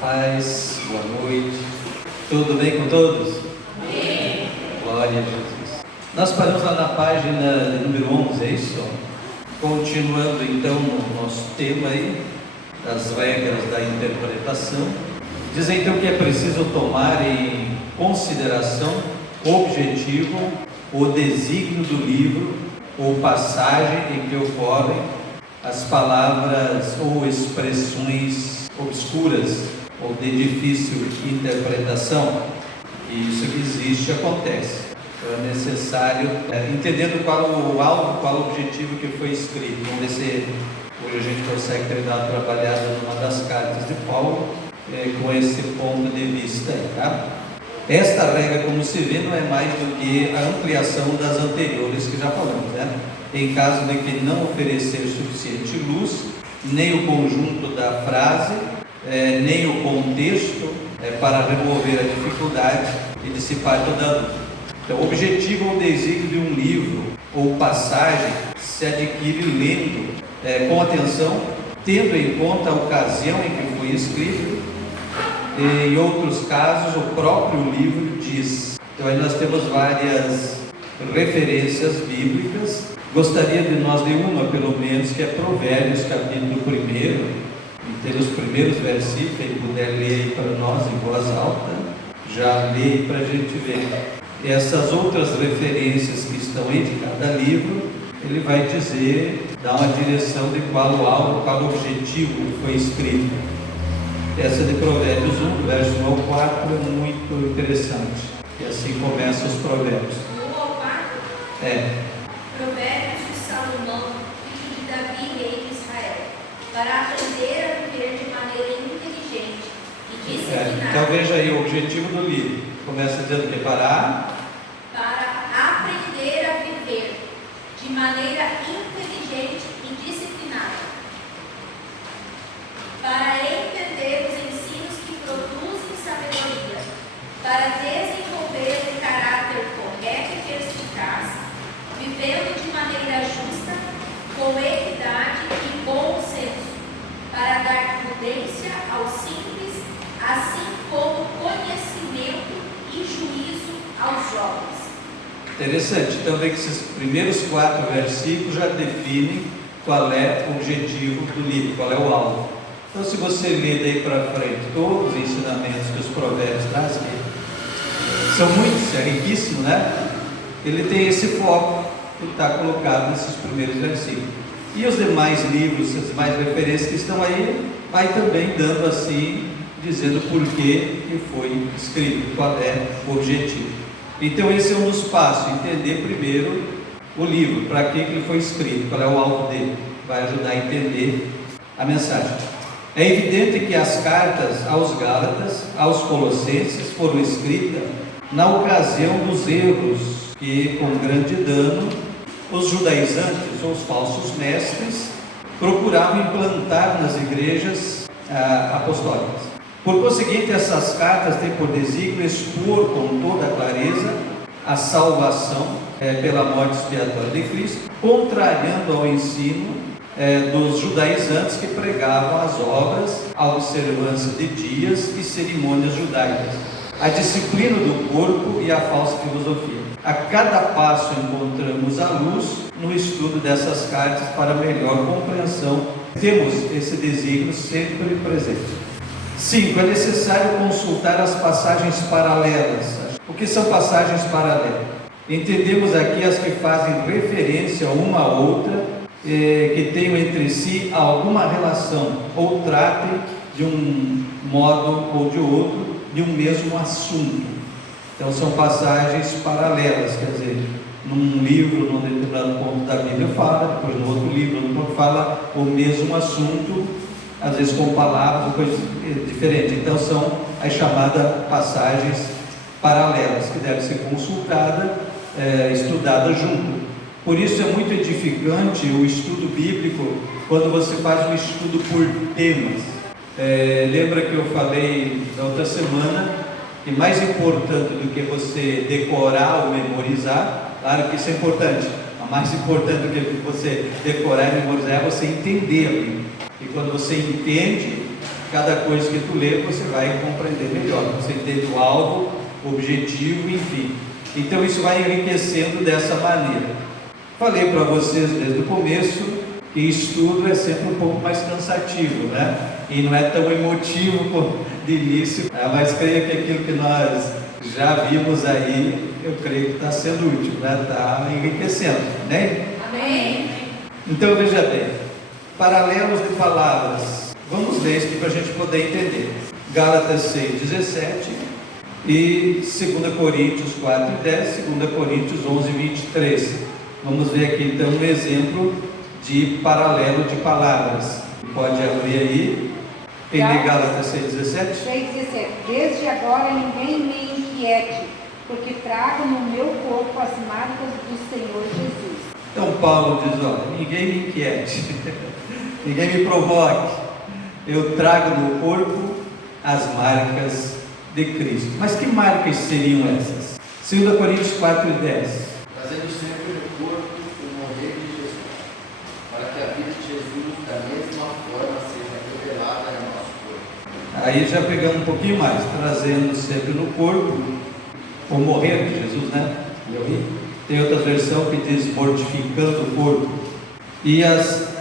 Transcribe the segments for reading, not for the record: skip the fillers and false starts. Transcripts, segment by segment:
Paz, boa noite. Tudo bem com todos? Amém. Glória a Jesus. Nós paramos lá na página de número 11, é isso? Continuando então no nosso tema aí, das regras da interpretação. Diz então que é preciso tomar em consideração o objetivo, o desígnio do livro ou passagem em que ocorrem as palavras ou expressões obscuras ou de difícil interpretação. E isso que existe acontece. Então é necessário, entendendo qual o alvo, qual o objetivo que foi escrito. Vamos ver se hoje a gente consegue terminar a trabalhada numa das cartas de Paulo com esse ponto de vista aí, tá? Esta regra, como se vê, não é mais do que a ampliação das anteriores que já falamos, né? Em caso de que não oferecer suficiente luz, nem o conjunto da frase, nem o contexto para remover a dificuldade e dissipar toda a dúvida. Então, o objetivo ou desígnio de um livro ou passagem se adquire lendo com atenção, tendo em conta a ocasião em que foi escrito. Em outros casos, o próprio livro diz. Então, aí nós temos várias referências bíblicas. Gostaria de nós ler uma, pelo menos, que é Provérbios, capítulo 1, ter os primeiros versículos, quem puder ler aí para nós em voz alta, já lê para a gente ver. E essas outras referências que estão aí de cada livro, ele vai dizer, dar uma direção de qual o alvo, qual o objetivo foi escrito. Essa de Provérbios 1, verso 1 ao 4, é muito interessante. E assim começam os provérbios. 1 ao 4? Provérbios de Salomão, filho de Davi, rei de Israel, para aprender a viver de maneira inteligente e disciplinada. Então veja aí o objetivo do livro. Começa dizendo que para aprender a viver de maneira inteligente e disciplinada, para entender os ensinos que produzem sabedoria, para desenvolver um caráter correto e perspicaz, vivendo de maneira justa, com equidade e bom senso, para dar prudência aos simples, assim como conhecimento e juízo aos jovens. Interessante. Então vê que esses primeiros 4 versículos já definem qual é o objetivo do livro, qual é o alvo. Então, se você ler daí para frente todos os ensinamentos que os provérbios trazem, são muitos, é riquíssimo, né? Ele tem esse foco que está colocado nesses primeiros versículos. E os demais livros, as demais referências que estão aí, vai também dando assim, dizendo por que foi escrito, qual é o objetivo. Então esse é um dos passos, entender primeiro o livro, para que ele foi escrito, qual é o alvo dele, vai ajudar a entender a mensagem. É evidente que as cartas aos Gálatas, aos Colossenses, foram escritas na ocasião dos erros que, com grande dano, os judaizantes, ou os falsos mestres, procuravam implantar nas igrejas apostólicas. Por conseguinte, essas cartas têm por desígnio expor com toda a clareza a salvação pela morte expiatória de Cristo, contrariando ao ensino dos judaizantes que pregavam as obras, a observância de dias e cerimônias judaicas, a disciplina do corpo e a falsa filosofia. A cada passo encontramos a luz no estudo dessas cartas para melhor compreensão. Temos esse desígnio sempre presente. 5. É necessário consultar as passagens paralelas. O que são passagens paralelas? Entendemos aqui as que fazem referência uma a outra, que tenham entre si alguma relação ou tratem de um modo ou de outro de um mesmo assunto. Então são passagens paralelas, quer dizer, num livro, num determinado ponto da Bíblia fala, depois no outro livro, no outro fala o mesmo assunto, às vezes com palavras ou coisas diferentes. Então são as chamadas passagens paralelas, que devem ser consultadas, estudadas junto. Por isso é muito edificante o estudo bíblico, quando você faz um estudo por temas. Lembra que eu falei na outra semana que mais importante do que você decorar ou memorizar, claro que isso é importante, mas mais importante do que você decorar e memorizar é você entender a Bíblia. E quando você entende, cada coisa que tu lê, você vai compreender melhor. Você entende o alvo, o objetivo, enfim. Então isso vai enriquecendo dessa maneira. Falei para vocês desde o começo que estudo é sempre um pouco mais cansativo, né? E não é tão emotivo de início, mas creio que aquilo que nós já vimos aí, eu creio que está sendo útil, né? Está enriquecendo, né? Amém. Então veja bem, paralelos de palavras. Vamos ler isso aqui para a gente poder entender. Gálatas 6:17 e 2 Coríntios 4:10, 2 Coríntios 11:23. Vamos ver aqui então um exemplo de paralelo de palavras. Pode abrir aí. Quem lê Gálatas 6:17? 6:17. Desde agora ninguém me inquiete, porque trago no meu corpo as marcas do Senhor Jesus. Então Paulo diz, olha, ninguém me inquiete, ninguém me provoque, eu trago no corpo as marcas de Cristo. Mas que marcas seriam essas? 2 Coríntios 4:10. Trazendo sempre no corpo o morrer de Jesus, para que a vida de Jesus da mesma forma seja revelada no nosso corpo. Aí já pegamos um pouquinho mais, trazendo sempre no corpo o morrer de Jesus, né? Tem outra versão que diz mortificando o corpo. E a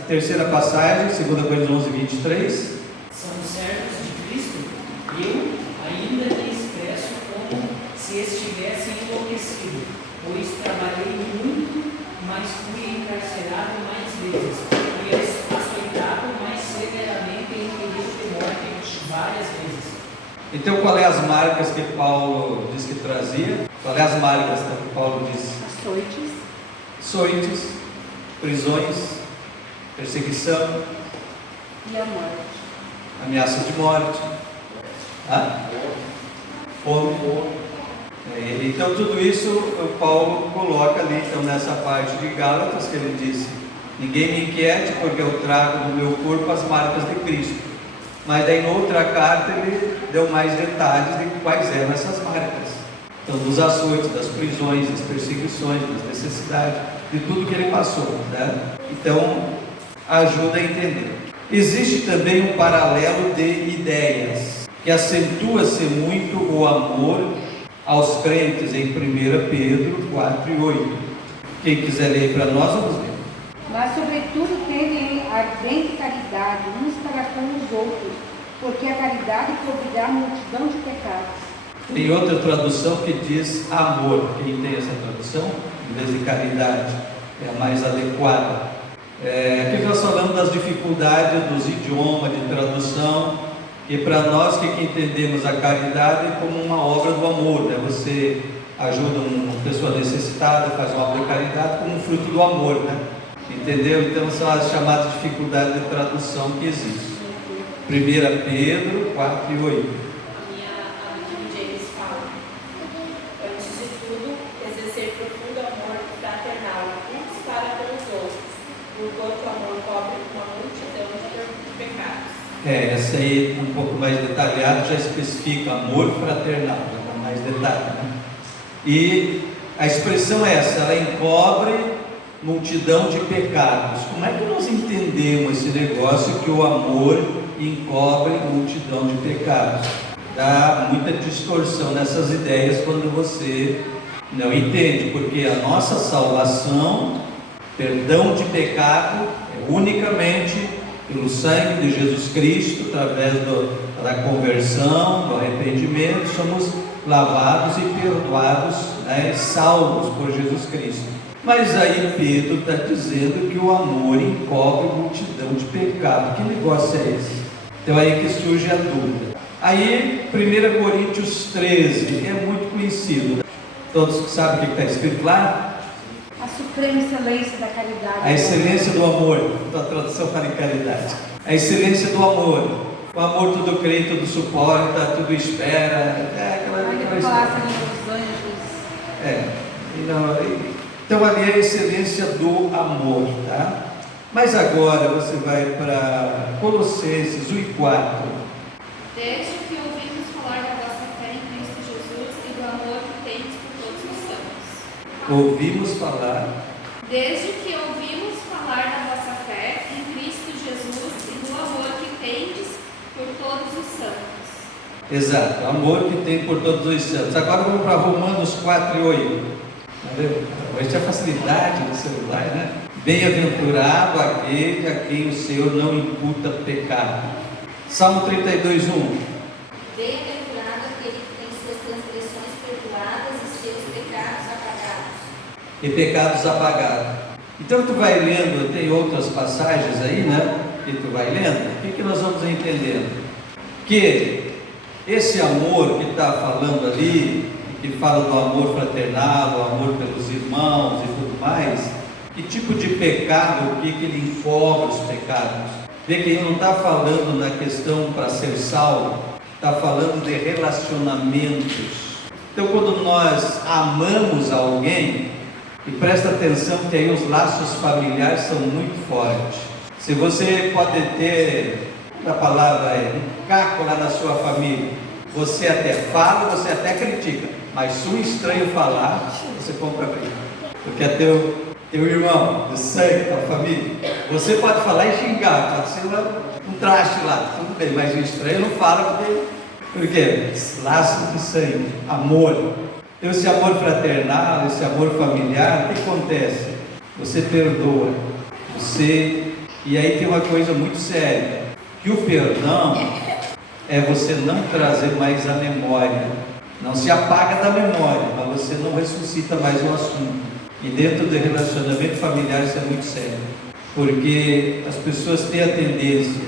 terceira passagem, 2 Coríntios 11:23. São servos de Cristo, eu ainda lhe expresso como se estivesse enlouquecido, pois trabalhei muito, mas fui encarcerado mais vezes, fui açoitado mais severamente em período de morte várias vezes. Então qual é as marcas que Paulo diz que trazia? Qual é as marcas que Paulo diz? Açoites, prisões, perseguição, E a morte. ameaça de morte, fome. Então tudo isso o Paulo coloca ali então, nessa parte de Gálatas, que ele disse: ninguém me inquiete, porque eu trago no meu corpo as marcas de Cristo. Mas daí em outra carta ele deu mais detalhes de quais eram essas marcas. Então dos açoites, das prisões, das perseguições, das necessidades, de tudo que ele passou, né? Então ajuda a entender. Existe também um paralelo de ideias, que acentua-se muito o amor aos crentes em 1 Pedro 4:8. Quem quiser ler para nós, vamos ler. Mas sobretudo tendem ardente caridade uns para com os outros, porque a caridade cobrirá a multidão de pecados. Tem outra tradução que diz amor. Quem tem essa tradução? Em vez de caridade, é a mais adequada. Aqui nós falamos das dificuldades dos idiomas de tradução, e para nós que entendemos a caridade como uma obra do amor, né? Você ajuda uma pessoa necessitada, faz uma obra de caridade como um fruto do amor, né? Entendeu? Então são as chamadas dificuldades de tradução que existem. 1 Pedro 4:8. A King James fala: antes de tudo, exercer profundo amor fraternal uns para com os outros, enquanto o amor cobre uma multidão de pecados. Essa aí um pouco mais detalhada, já especifica amor fraternal, com mais detalhe, né? E a expressão é essa, ela encobre multidão de pecados. Como é que nós entendemos esse negócio que o amor encobre multidão de pecados? Dá muita distorção nessas ideias quando você não entende, porque a nossa salvação, perdão de pecado, é unicamente pelo sangue de Jesus Cristo, através da conversão, do arrependimento, somos lavados e perdoados, né, salvos por Jesus Cristo. Mas aí Pedro está dizendo que o amor encobre multidão de pecado. Que negócio é esse? Então aí que surge a dúvida. Aí 1 Coríntios 13, é muito conhecido. Todos sabem o que está escrito lá? A suprema excelência da caridade. A excelência do amor. A tradução fala em caridade. A excelência do amor. O amor tudo crê, tudo suporta, tudo espera. Ainda falasse ali dos anjos. Então ali é a excelência do amor, tá? Mas agora você vai para Colossenses 1:4. Desde que ouvimos falar da vossa fé em Cristo Jesus e do amor que tendes por todos os santos. Ouvimos falar. Desde que ouvimos falar da vossa fé em Cristo Jesus e do amor que tendes por todos os santos. Exato, o amor que tem por todos os santos. Agora vamos para Romanos 4 e 8. Hoje tem a facilidade do celular, né? Bem-aventurado aquele a quem o Senhor não imputa pecado. Salmo 32, 1. Bem-aventurado aquele que tem suas transgressões perdoadas e seus pecados apagados. E pecados apagados. Então tu vai lendo, tem outras passagens aí, né? Que tu vai lendo. O que nós vamos entendendo? Que esse amor que está falando ali, que fala do amor fraternal, do amor pelos irmãos e tudo mais, que tipo de pecado, o que ele encobre os pecados? Vê que ele não está falando na questão para ser salvo, está falando de relacionamentos. Então quando nós amamos alguém, e presta atenção que aí os laços familiares são muito fortes. Se você pode ter, a palavra é um caco lá na sua família, você até fala, você até critica, mas se um estranho falar, você compra briga, porque é teu irmão, de sangue, da família. Você pode falar e xingar, pode ser um traste lá, tudo bem, mas o estranho não fala porque laços de sangue, amor. Então esse amor fraternal, esse amor familiar, o que acontece? Você perdoa, e aí tem uma coisa muito séria, que o perdão é você não trazer mais a memória, não se apaga da memória, mas você não ressuscita mais o assunto. E dentro do relacionamento familiar isso é muito sério, porque as pessoas têm a tendência,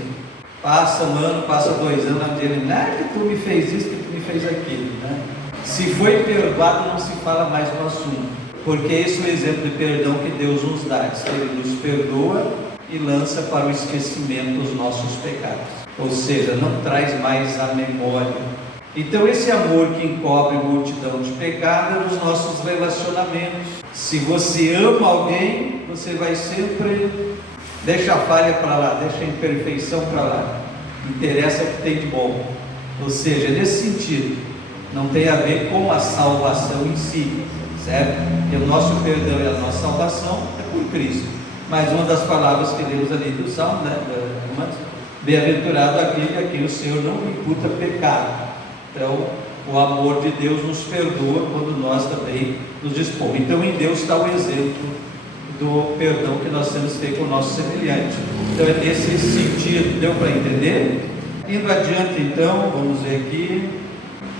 passa um ano, passa 2 anos, dele, não é que tu me fez isso, que tu me fez aquilo, né? Se foi perdoado, não se fala mais no assunto, porque esse é o exemplo de perdão que Deus nos dá. Ele nos perdoa e lança para o esquecimento os nossos pecados, ou seja, não traz mais a memória. Então esse amor que encobre multidão de pecados é nos nossos relacionamentos. Se você ama alguém, você vai sempre deixa a falha para lá, deixa a imperfeição para lá, interessa o que tem de bom. Ou seja, nesse sentido, não tem a ver com a salvação em si, certo? E o nosso perdão e a nossa salvação é por Cristo. Mas uma das palavras que lemos ali do Salmo, né? Bem-aventurado aquele a quem o Senhor não imputa pecado. Então, o amor de Deus nos perdoa quando nós também nos dispomos. Então, em Deus está o exemplo do perdão que nós temos que ter com o nosso semelhante. Então, é nesse sentido. Deu para entender? Indo adiante, então, vamos ver aqui.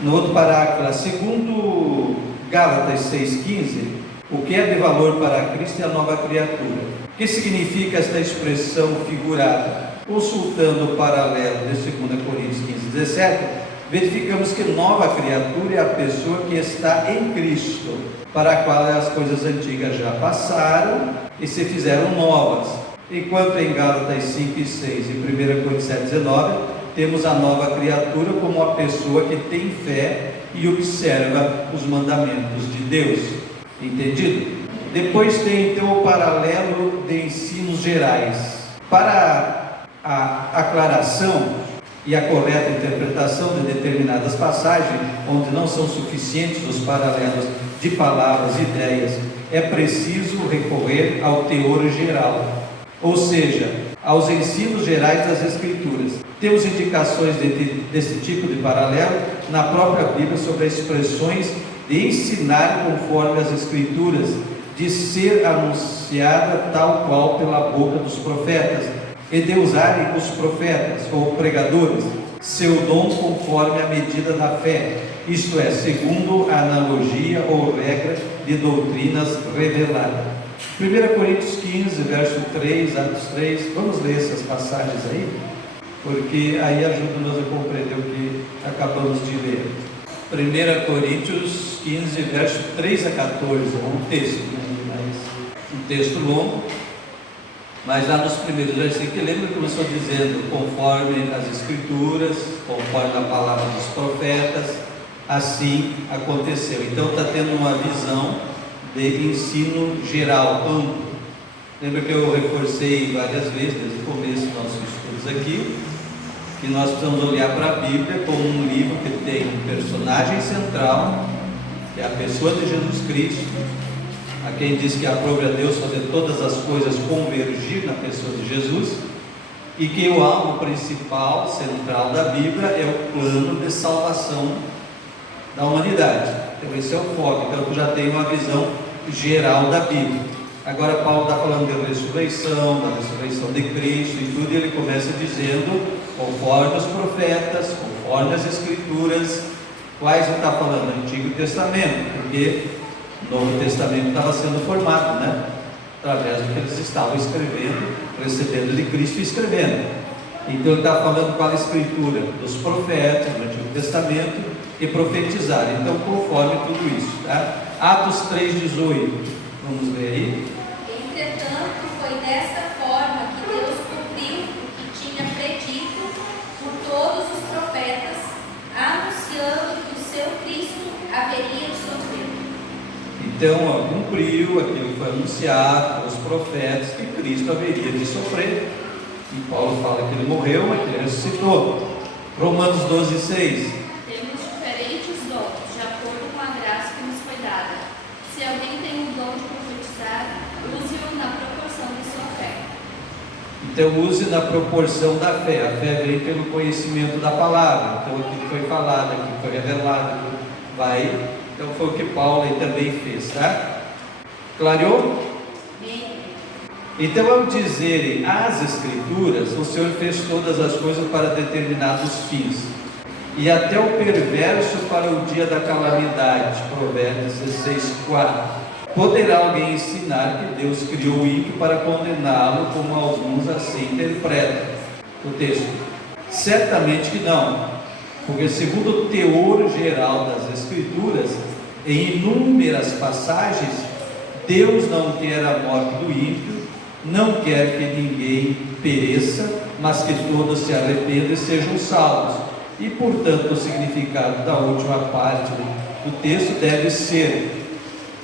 No outro parágrafo, segundo Gálatas 6,15, o que é de valor para Cristo é a nova criatura. O que significa esta expressão figurada? Consultando o paralelo de 2 Coríntios 15:17, verificamos que nova criatura é a pessoa que está em Cristo, para a qual as coisas antigas já passaram e se fizeram novas. Enquanto em Gálatas 5:6 e 1 Coríntios 7:19, temos a nova criatura como a pessoa que tem fé e observa os mandamentos de Deus. Entendido? Depois tem então o paralelo de ensinos gerais. Para a aclaração e a correta interpretação de determinadas passagens, onde não são suficientes os paralelos de palavras e ideias, é preciso recorrer ao teor geral, ou seja, aos ensinos gerais das Escrituras. Temos indicações desse tipo de paralelo na própria Bíblia sobre as expressões de ensinar conforme as Escrituras, de ser anunciada tal qual pela boca dos profetas, e de usarem os profetas ou pregadores seu dom conforme a medida da fé, isto é, segundo a analogia ou regra de doutrinas reveladas. 1 Coríntios 15, verso 3, Atos 3, vamos ler essas passagens aí, porque aí ajuda-nos a compreender o que acabamos de ler. 1 Coríntios 15, verso 3 a 14, um texto, um texto longo, mas lá nos primeiros versículos, que lembra que começou dizendo, conforme as Escrituras, conforme a palavra dos profetas, assim aconteceu. Então está tendo uma visão de ensino geral, amplo. Lembra que eu reforcei várias vezes, desde o começo dos nossos estudos aqui, que nós precisamos olhar para a Bíblia como um livro que tem um personagem central, que é a pessoa de Jesus Cristo, a quem diz que aprove a Deus fazer todas as coisas convergir na pessoa de Jesus, e que o alvo principal, central da Bíblia é o plano de salvação da humanidade. Então esse é o foco. Então tu já tem uma visão geral da Bíblia. Agora Paulo está falando da ressurreição de Cristo e tudo, e ele começa dizendo, conforme os profetas, conforme as Escrituras. Quais ele está falando? Antigo Testamento, porque o Novo Testamento estava sendo formado, né? Através do que eles estavam escrevendo, recebendo de Cristo e escrevendo. Então ele está falando qual a Escritura? Dos profetas do Antigo Testamento e profetizar. Então, conforme tudo isso, tá? Atos 3,18, vamos ver aí. Entretanto, foi dessa forma que Deus cumpriu o que tinha predito por todos os profetas, anunciando que o seu Cristo haveria de sofrer. Então, cumpriu aquilo que foi anunciado pelos profetas, que Cristo haveria de sofrer. E Paulo fala que ele morreu, mas que ele ressuscitou. Romanos 12,6. Temos diferentes dons, de acordo com a graça que nos foi dada. Se alguém tem um dom de profetizar, use-o na proporção de sua fé. Então use na proporção da fé. A fé vem pelo conhecimento da palavra. Então aquilo que foi falado, aquilo que foi revelado, vai. Então foi o que Paulo aí também fez, tá? Clareou? Então, ao dizerem as Escrituras, o Senhor fez todas as coisas para determinados fins, e até o perverso para o dia da calamidade. Provérbios 16:4. Poderá alguém ensinar que Deus criou o ímpio para condená-lo, como alguns assim interpretam o texto? Certamente que não, porque segundo o teor geral das Escrituras, em inúmeras passagens, Deus não quer a morte do ímpio, não quer que ninguém pereça, mas que todos se arrependam e sejam salvos. E portanto o significado da última parte do texto deve ser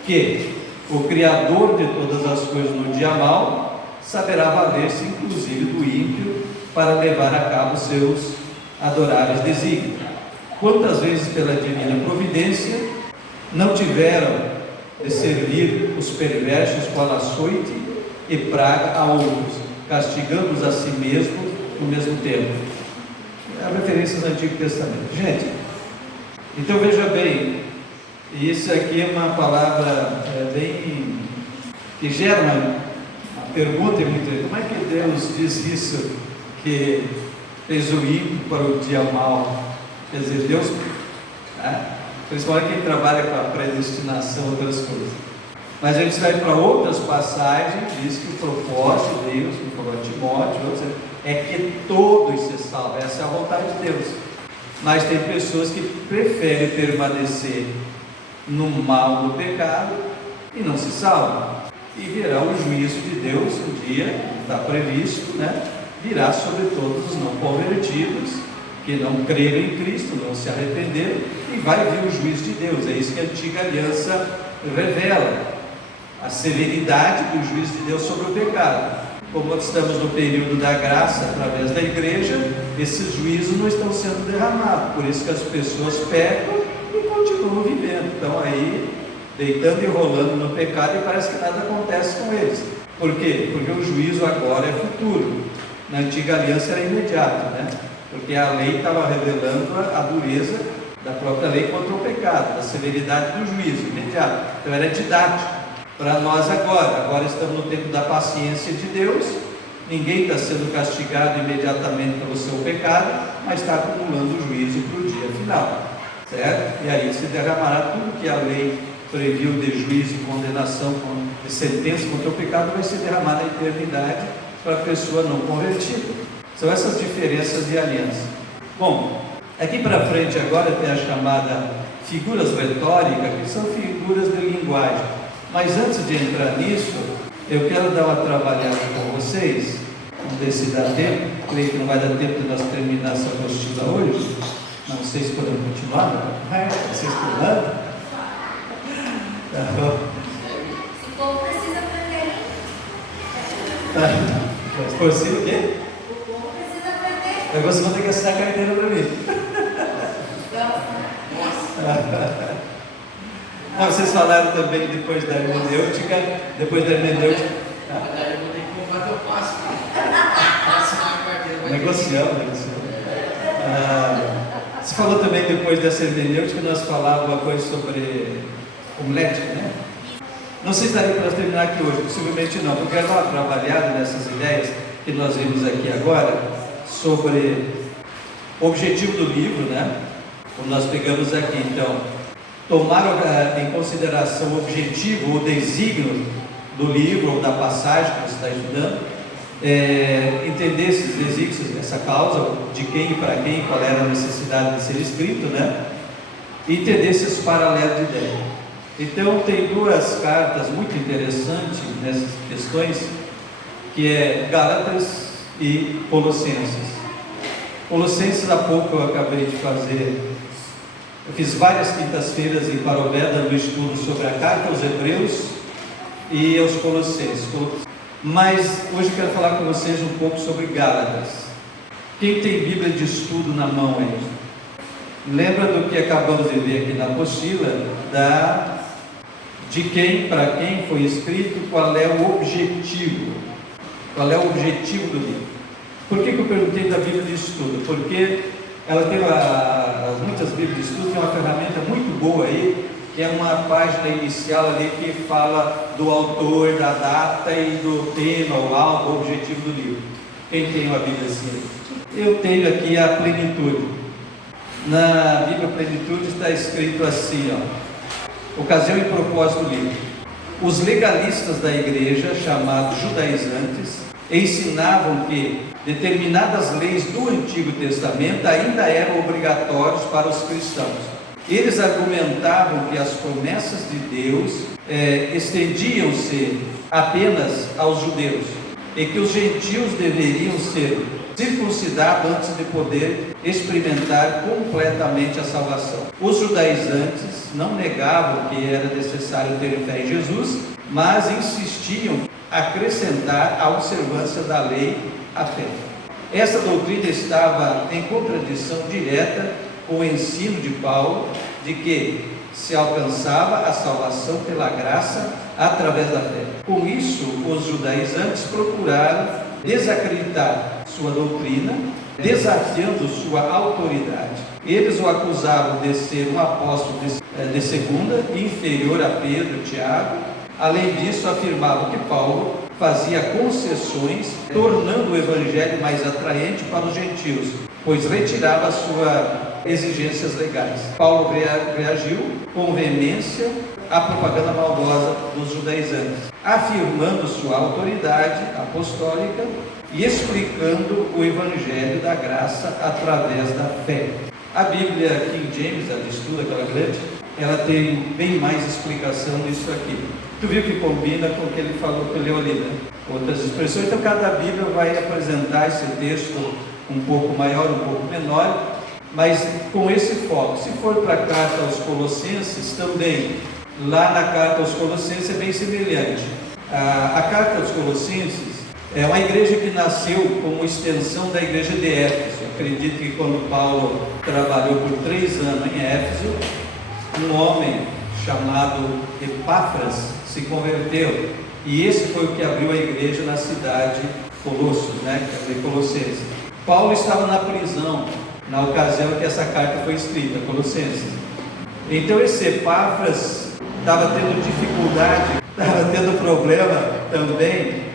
que o Criador de todas as coisas no dia mau saberá valer-se inclusive do ímpio para levar a cabo seus adoráveis desígnios. Quantas vezes pela divina providência não tiveram de servir os perversos com açoite e praga a outros, castigando-os a si mesmo no mesmo tempo. É a referência do Antigo Testamento. Gente, então veja bem, isso aqui é uma palavra bem que gera uma pergunta muito. Como é que Deus diz isso, que fez o ímpio para o dia mau? Quer dizer, Deus, principalmente quem trabalha com a predestinação, outras coisas. Mas a gente vai para outras passagens, diz que o propósito de Deus, que falou a Timóteo, é que todos se salvem. Essa é a vontade de Deus. Mas tem pessoas que preferem permanecer no mal do pecado e não se salvam. E virá o juízo de Deus, um dia, está previsto, virá sobre todos os não convertidos, que não creram em Cristo, não se arrependeram, e vai vir o juízo de Deus. É isso que a antiga aliança revela. A severidade do juízo de Deus sobre o pecado. Como estamos no período da graça através da igreja, esses juízos não estão sendo derramados, por isso que as pessoas pecam e continuam vivendo, estão aí deitando e rolando no pecado e parece que nada acontece com eles. Por quê? Porque o juízo agora é futuro. Na antiga aliança era imediato, porque a lei estava revelando a dureza da própria lei contra o pecado, da severidade do juízo imediato. Então era didático. Para nós agora estamos no tempo da paciência de Deus, ninguém está sendo castigado imediatamente pelo seu pecado, mas está acumulando o juízo para o dia final, certo? E aí se derramará tudo que a lei previu de juízo e condenação, de sentença contra o pecado, vai ser derramado na eternidade para a pessoa não convertida. São essas diferenças de aliança. Bom, aqui para frente agora tem a chamada figuras retóricas, que são figuras de linguagem. Mas antes de entrar nisso, eu quero dar uma trabalhada com vocês. Vamos ver se dá tempo. Creio que não vai dar tempo de nós terminar essa apostila hoje. Não sei se podemos continuar. Vocês pulando? Tá bom. Se for, precisa aprender. Se possível, o quê? O povo precisa aprender. Aí vocês vão ter que assinar a carteira para mim. Vocês falaram também depois da hermenêutica. Eu vou ter que comprar teu passo para assinar a carteira. Negociamos. Você falou também depois dessa hermenêutica, nós falávamos uma coisa sobre homilética, né? Não sei se daria para terminar aqui hoje, possivelmente não, porque eu quero dar uma trabalhada nessas ideias que nós vimos aqui agora, sobre o objetivo do livro, né? Como nós pegamos aqui, então, tomar em consideração o objetivo, o desígnio do livro ou da passagem que você está estudando, entender esses desígnios, essa causa, de quem e para quem, qual era a necessidade de ser escrito, né? E entender esses paralelos de ideia. Então, tem duas cartas muito interessantes nessas questões, que é Gálatas e Colossenses. Colossenses, há pouco eu acabei de fazer, eu fiz várias quintas-feiras em Parobé, dando estudo sobre a carta aos Hebreus e aos Colossenses. Mas hoje eu quero falar com vocês um pouco sobre Gálatas. Quem tem Bíblia de estudo na mão aí? Lembra do que acabamos de ver aqui na apostila, de quem, para quem foi escrito, qual é o objetivo? Qual é o objetivo do livro? Por que eu perguntei da Bíblia de estudo? Porque ela tem muitas Bíblias de estudo, tem uma ferramenta muito boa aí, que é uma página inicial ali que fala do autor, da data e do tema, o alvo, o objetivo do livro. Quem tem uma Bíblia assim? Eu tenho aqui a Plenitude. Na Bíblia Plenitude está escrito assim, ocasião e propósito do livro. Os legalistas da igreja, chamados judaizantes, ensinavam que determinadas leis do Antigo Testamento ainda eram obrigatórias para os cristãos. Eles argumentavam que as promessas de Deus estendiam-se apenas aos judeus e que os gentios deveriam ser circuncidados antes de poder experimentar completamente a salvação. Os judaizantes não negavam que era necessário ter fé em Jesus, mas insistiam em acrescentar a observância da lei à fé. Essa doutrina estava em contradição direta com o ensino de Paulo de que se alcançava a salvação pela graça através da fé. Com isso, os judaizantes procuraram desacreditar sua doutrina, desafiando sua autoridade. Eles o acusavam de ser um apóstolo de segunda, inferior a Pedro e Tiago. Além disso, afirmavam que Paulo fazia concessões, tornando o evangelho mais atraente para os gentios, pois retirava suas exigências legais. Paulo reagiu com veemência à propaganda maldosa dos judaizantes, afirmando sua autoridade apostólica e explicando o evangelho da graça através da fé. A Bíblia King James, ela estuda aquela grande, ela tem bem mais explicação nisso aqui. Tu viu que combina com o que ele falou, que leu ali, né? Outras expressões. Então cada Bíblia vai apresentar esse texto um pouco maior, um pouco menor, mas com esse foco. Se for para a carta aos Colossenses, também lá na carta aos Colossenses é bem semelhante. A carta aos Colossenses é uma igreja que nasceu como extensão da igreja de Éfeso. Acredito que quando Paulo trabalhou por 3 anos em Éfeso, um homem chamado Epáfras se converteu, e esse foi o que abriu a igreja na cidade de Colossos, né, que é Colossenses. Paulo estava na prisão na ocasião que essa carta foi escrita, Colossenses. Então esse Epáfras estava tendo dificuldade, estava tendo problema também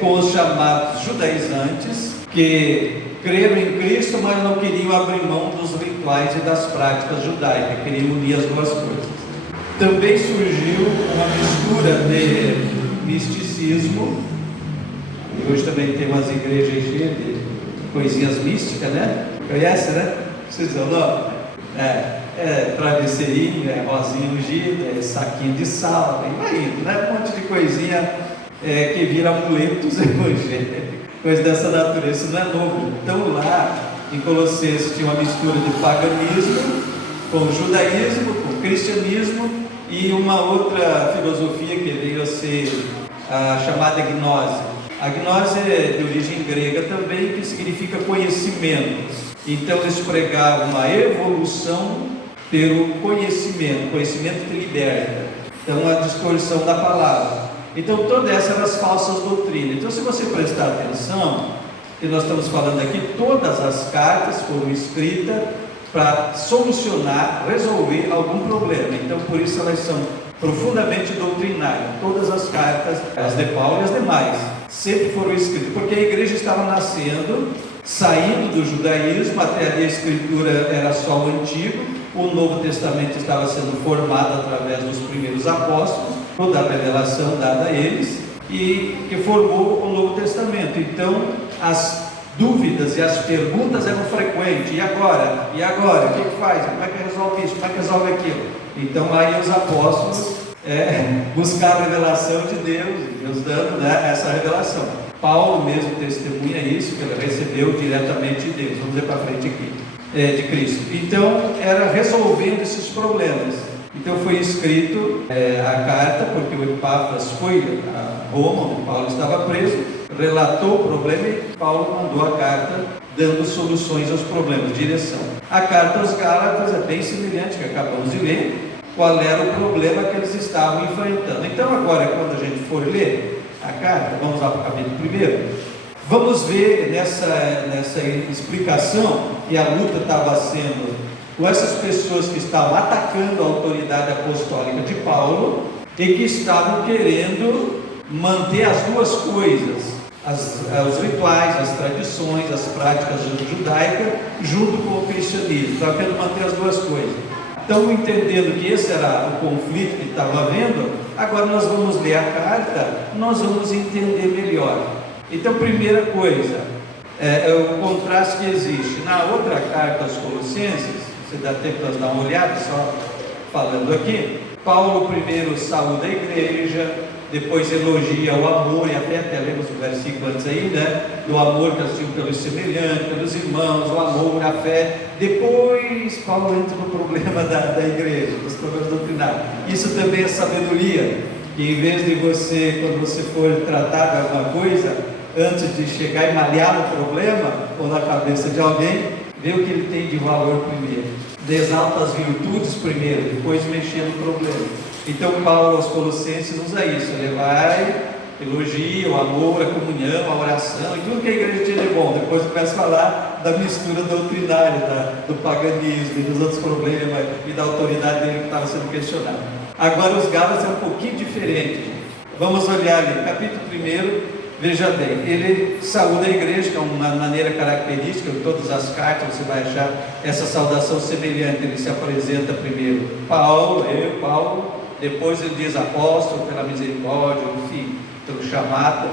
com os chamados judaizantes, que creram em Cristo, mas não queriam abrir mão dos rituais e das práticas judaicas, queriam unir as duas coisas. Também surgiu uma mistura de misticismo, e hoje também tem umas igrejas cheias de coisinhas místicas, né? Conhece, né? Vocês não? Travesseirinho, rosinha ungida, saquinho de sal, vai indo, né? Um monte de coisinha que vira amuletos evangélicos, coisa dessa natureza. Isso não é novo. Então lá em Colossenses tinha uma mistura de paganismo com judaísmo, com cristianismo e uma outra filosofia que veio a ser a chamada gnose. A gnose é de origem grega também, que significa conhecimento. Então eles pregavam uma evolução pelo conhecimento, conhecimento que liberta. Então a distorção da palavra. Então todas essas eram as falsas doutrinas. Então se você prestar atenção, que nós estamos falando aqui, todas as cartas foram escritas para solucionar, resolver algum problema. Então, por isso elas são profundamente doutrinárias. Todas as cartas, as de Paulo e as demais, sempre foram escritas, porque a igreja estava nascendo, saindo do judaísmo. Até ali a escritura era só o Antigo, o Novo Testamento estava sendo formado através dos primeiros apóstolos, toda a revelação dada a eles, e que formou o Novo Testamento. Então, as dúvidas e as perguntas eram frequentes. E agora? E agora? O que faz? Como é que resolve isso? Como é que resolve aquilo? Então aí os apóstolos buscaram a revelação de Deus, Deus dando essa revelação. Paulo mesmo testemunha isso, que ele recebeu diretamente de Deus. Vamos ver para frente aqui, de Cristo. Então era resolvendo esses problemas. Então foi escrito a carta, porque o Epáfras foi a Roma, onde Paulo estava preso, relatou o problema e Paulo mandou a carta dando soluções aos problemas, direção. A carta aos Gálatas é bem semelhante, que acabamos de ler, qual era o problema que eles estavam enfrentando. Então agora, quando a gente for ler a carta, vamos lá para o capítulo 1, vamos ver nessa explicação que a luta estava sendo com essas pessoas que estavam atacando a autoridade apostólica de Paulo e que estavam querendo manter as duas coisas, os rituais, as tradições, as práticas judaicas, junto com o cristianismo. Estava querendo manter as duas coisas. Então, entendendo que esse era o conflito que estava havendo, agora nós vamos ler a carta, nós vamos entender melhor. Então, primeira coisa, é o contraste que existe. Na outra carta aos Colossenses, você dá tempo para dar uma olhada, só falando aqui, Paulo primeiro saúda a igreja, depois elogia o amor, e até lemos o versículo antes aí, do amor que eles tinham pelos semelhantes, pelos irmãos, o amor, a fé. Depois Paulo entra no problema da igreja, dos problemas doutrinários. Isso também é sabedoria, que em vez de você, quando você for tratar de alguma coisa, antes de chegar e malhar no problema, ou na cabeça de alguém, vê o que ele tem de valor primeiro. Exalta as virtudes primeiro, depois mexer no problema. Então Paulo aos Colossenses usa isso, ele vai, elogia o amor, a comunhão, a oração, e tudo que a igreja tinha de bom. Depois começa a falar da mistura doutrinária, do paganismo e dos outros problemas, e da autoridade dele que estava sendo questionada. Agora os Gálatas é um pouquinho diferente, gente. Vamos olhar ali, capítulo 1, veja bem, ele saúda a igreja, que é uma maneira característica, em todas as cartas você vai achar essa saudação semelhante. Ele se apresenta primeiro, Paulo, depois ele diz apóstolo, pela misericórdia, enfim, pelo chamado.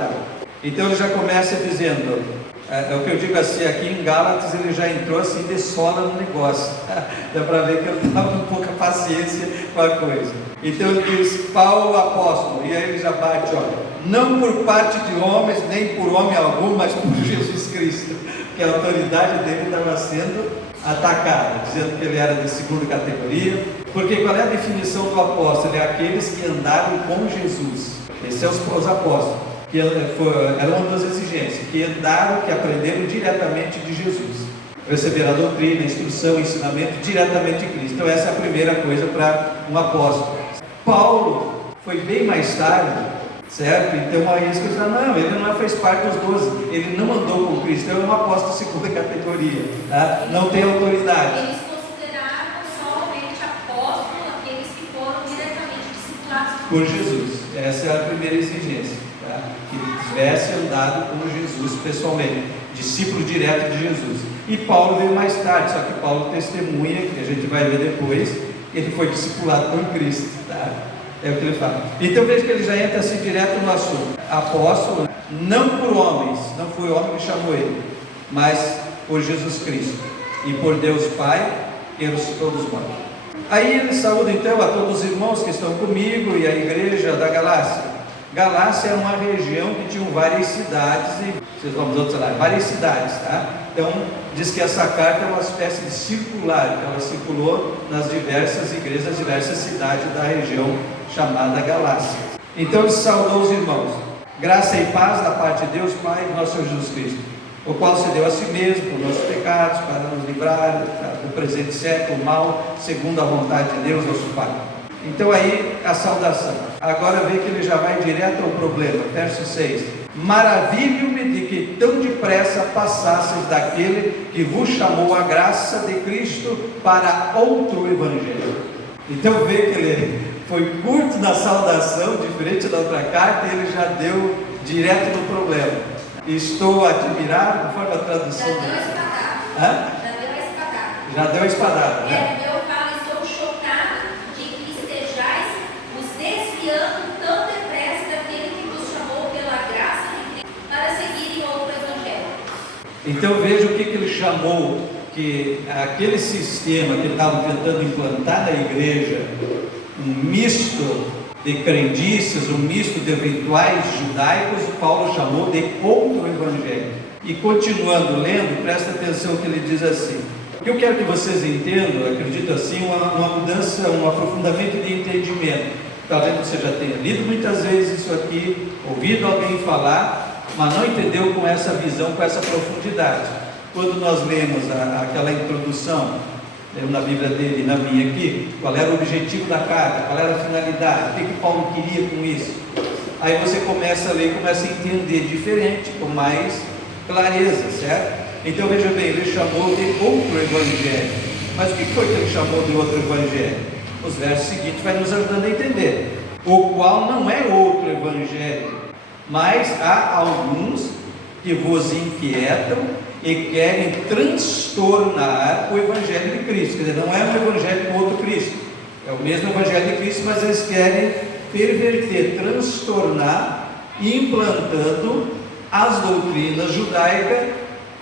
Então ele já começa dizendo, é o que eu digo assim, aqui em Gálatas ele já entrou assim de sola no negócio, dá para ver que ele estava com pouca paciência com a coisa. Então ele diz, Paulo apóstolo, e aí ele já bate, olha, não por parte de homens, nem por homem algum, mas por Jesus Cristo, que a autoridade dele estava sendo atacada, dizendo que ele era de segunda categoria. Porque qual é a definição do apóstolo? É aqueles que andaram com Jesus. Esses são os apóstolos, que era uma das exigências, que andaram, que aprenderam diretamente de Jesus, receberam a doutrina, a instrução, o ensinamento diretamente de Cristo. Então essa é a primeira coisa para um apóstolo. Paulo foi bem mais tarde, certo? Então aí eles dizem, não, ele não fez parte dos 12, ele não andou com Cristo, ele é um apóstolo de segunda categoria, tá? Não tem autoridade. Eles consideravam somente apóstolos aqueles que foram diretamente discipulados por Jesus. Essa é a primeira exigência, tá? Que tivesse andado com Jesus pessoalmente, discípulo direto de Jesus. E Paulo veio mais tarde, só que Paulo testemunha, que a gente vai ver depois, ele foi discipulado por Cristo, tá? É o que ele fala. Então veja que ele já entra assim direto no assunto. Apóstolo, não por homens, não foi o homem que chamou ele, mas por Jesus Cristo e por Deus Pai, que ressuscitou dos mortos. Aí ele saúda então a todos os irmãos que estão comigo e a igreja da Galácia. Galácia é uma região que tinha várias cidades, e vocês vão dizer, sei lá, várias cidades, tá? Então diz que essa carta é uma espécie de circular, que ela circulou nas diversas igrejas, nas diversas cidades da região chamada Galácia. Então ele saudou os irmãos, graça e paz da parte de Deus Pai e nosso Senhor Jesus Cristo, o qual se deu a si mesmo por nossos pecados, para nos livrar do presente século mal, segundo a vontade de Deus nosso Pai. Então aí a saudação. Agora vê que ele já vai direto ao problema, verso 6. Maravilho-me de que tão depressa passasseis daquele que vos chamou a graça de Cristo para outro evangelho. Então vê que ele foi curto na saudação, diferente da outra carta, e ele já deu direto no problema. Estou admirado, conforme a tradução. Já deu a espadada. Hã? Já deu a espadada. Já deu a espadada, né? Eu falo, estou chocado de que estejais vos desviando tão depressa daquele que vos chamou pela graça de Cristo para seguirem outro evangelho. Então veja o que ele chamou, que aquele sistema que estavam tentando implantar na igreja, um misto de crendices, um misto de rituais judaicos, o Paulo chamou de outro evangelho. E continuando lendo, presta atenção que ele diz assim. O que eu quero que vocês entendam, eu acredito assim, uma mudança, um aprofundamento de entendimento. Talvez você já tenha lido muitas vezes isso aqui, ouvido alguém falar, mas não entendeu com essa visão, com essa profundidade. Quando nós lemos aquela introdução, na Bíblia dele e na minha aqui, qual era o objetivo da carta, qual era a finalidade, o que Paulo queria com isso. Aí você começa a ler, começa a entender diferente, com mais clareza, certo? Então veja bem, ele chamou de outro evangelho. Mas o que foi que ele chamou de outro evangelho? Os versos seguintes vai nos ajudando a entender. O qual não é outro evangelho, mas há alguns que vos inquietam e querem transtornar o evangelho de Cristo. Quer dizer, não é um evangelho com outro Cristo, é o mesmo evangelho de Cristo, mas eles querem perverter, transtornar, implantando as doutrinas judaicas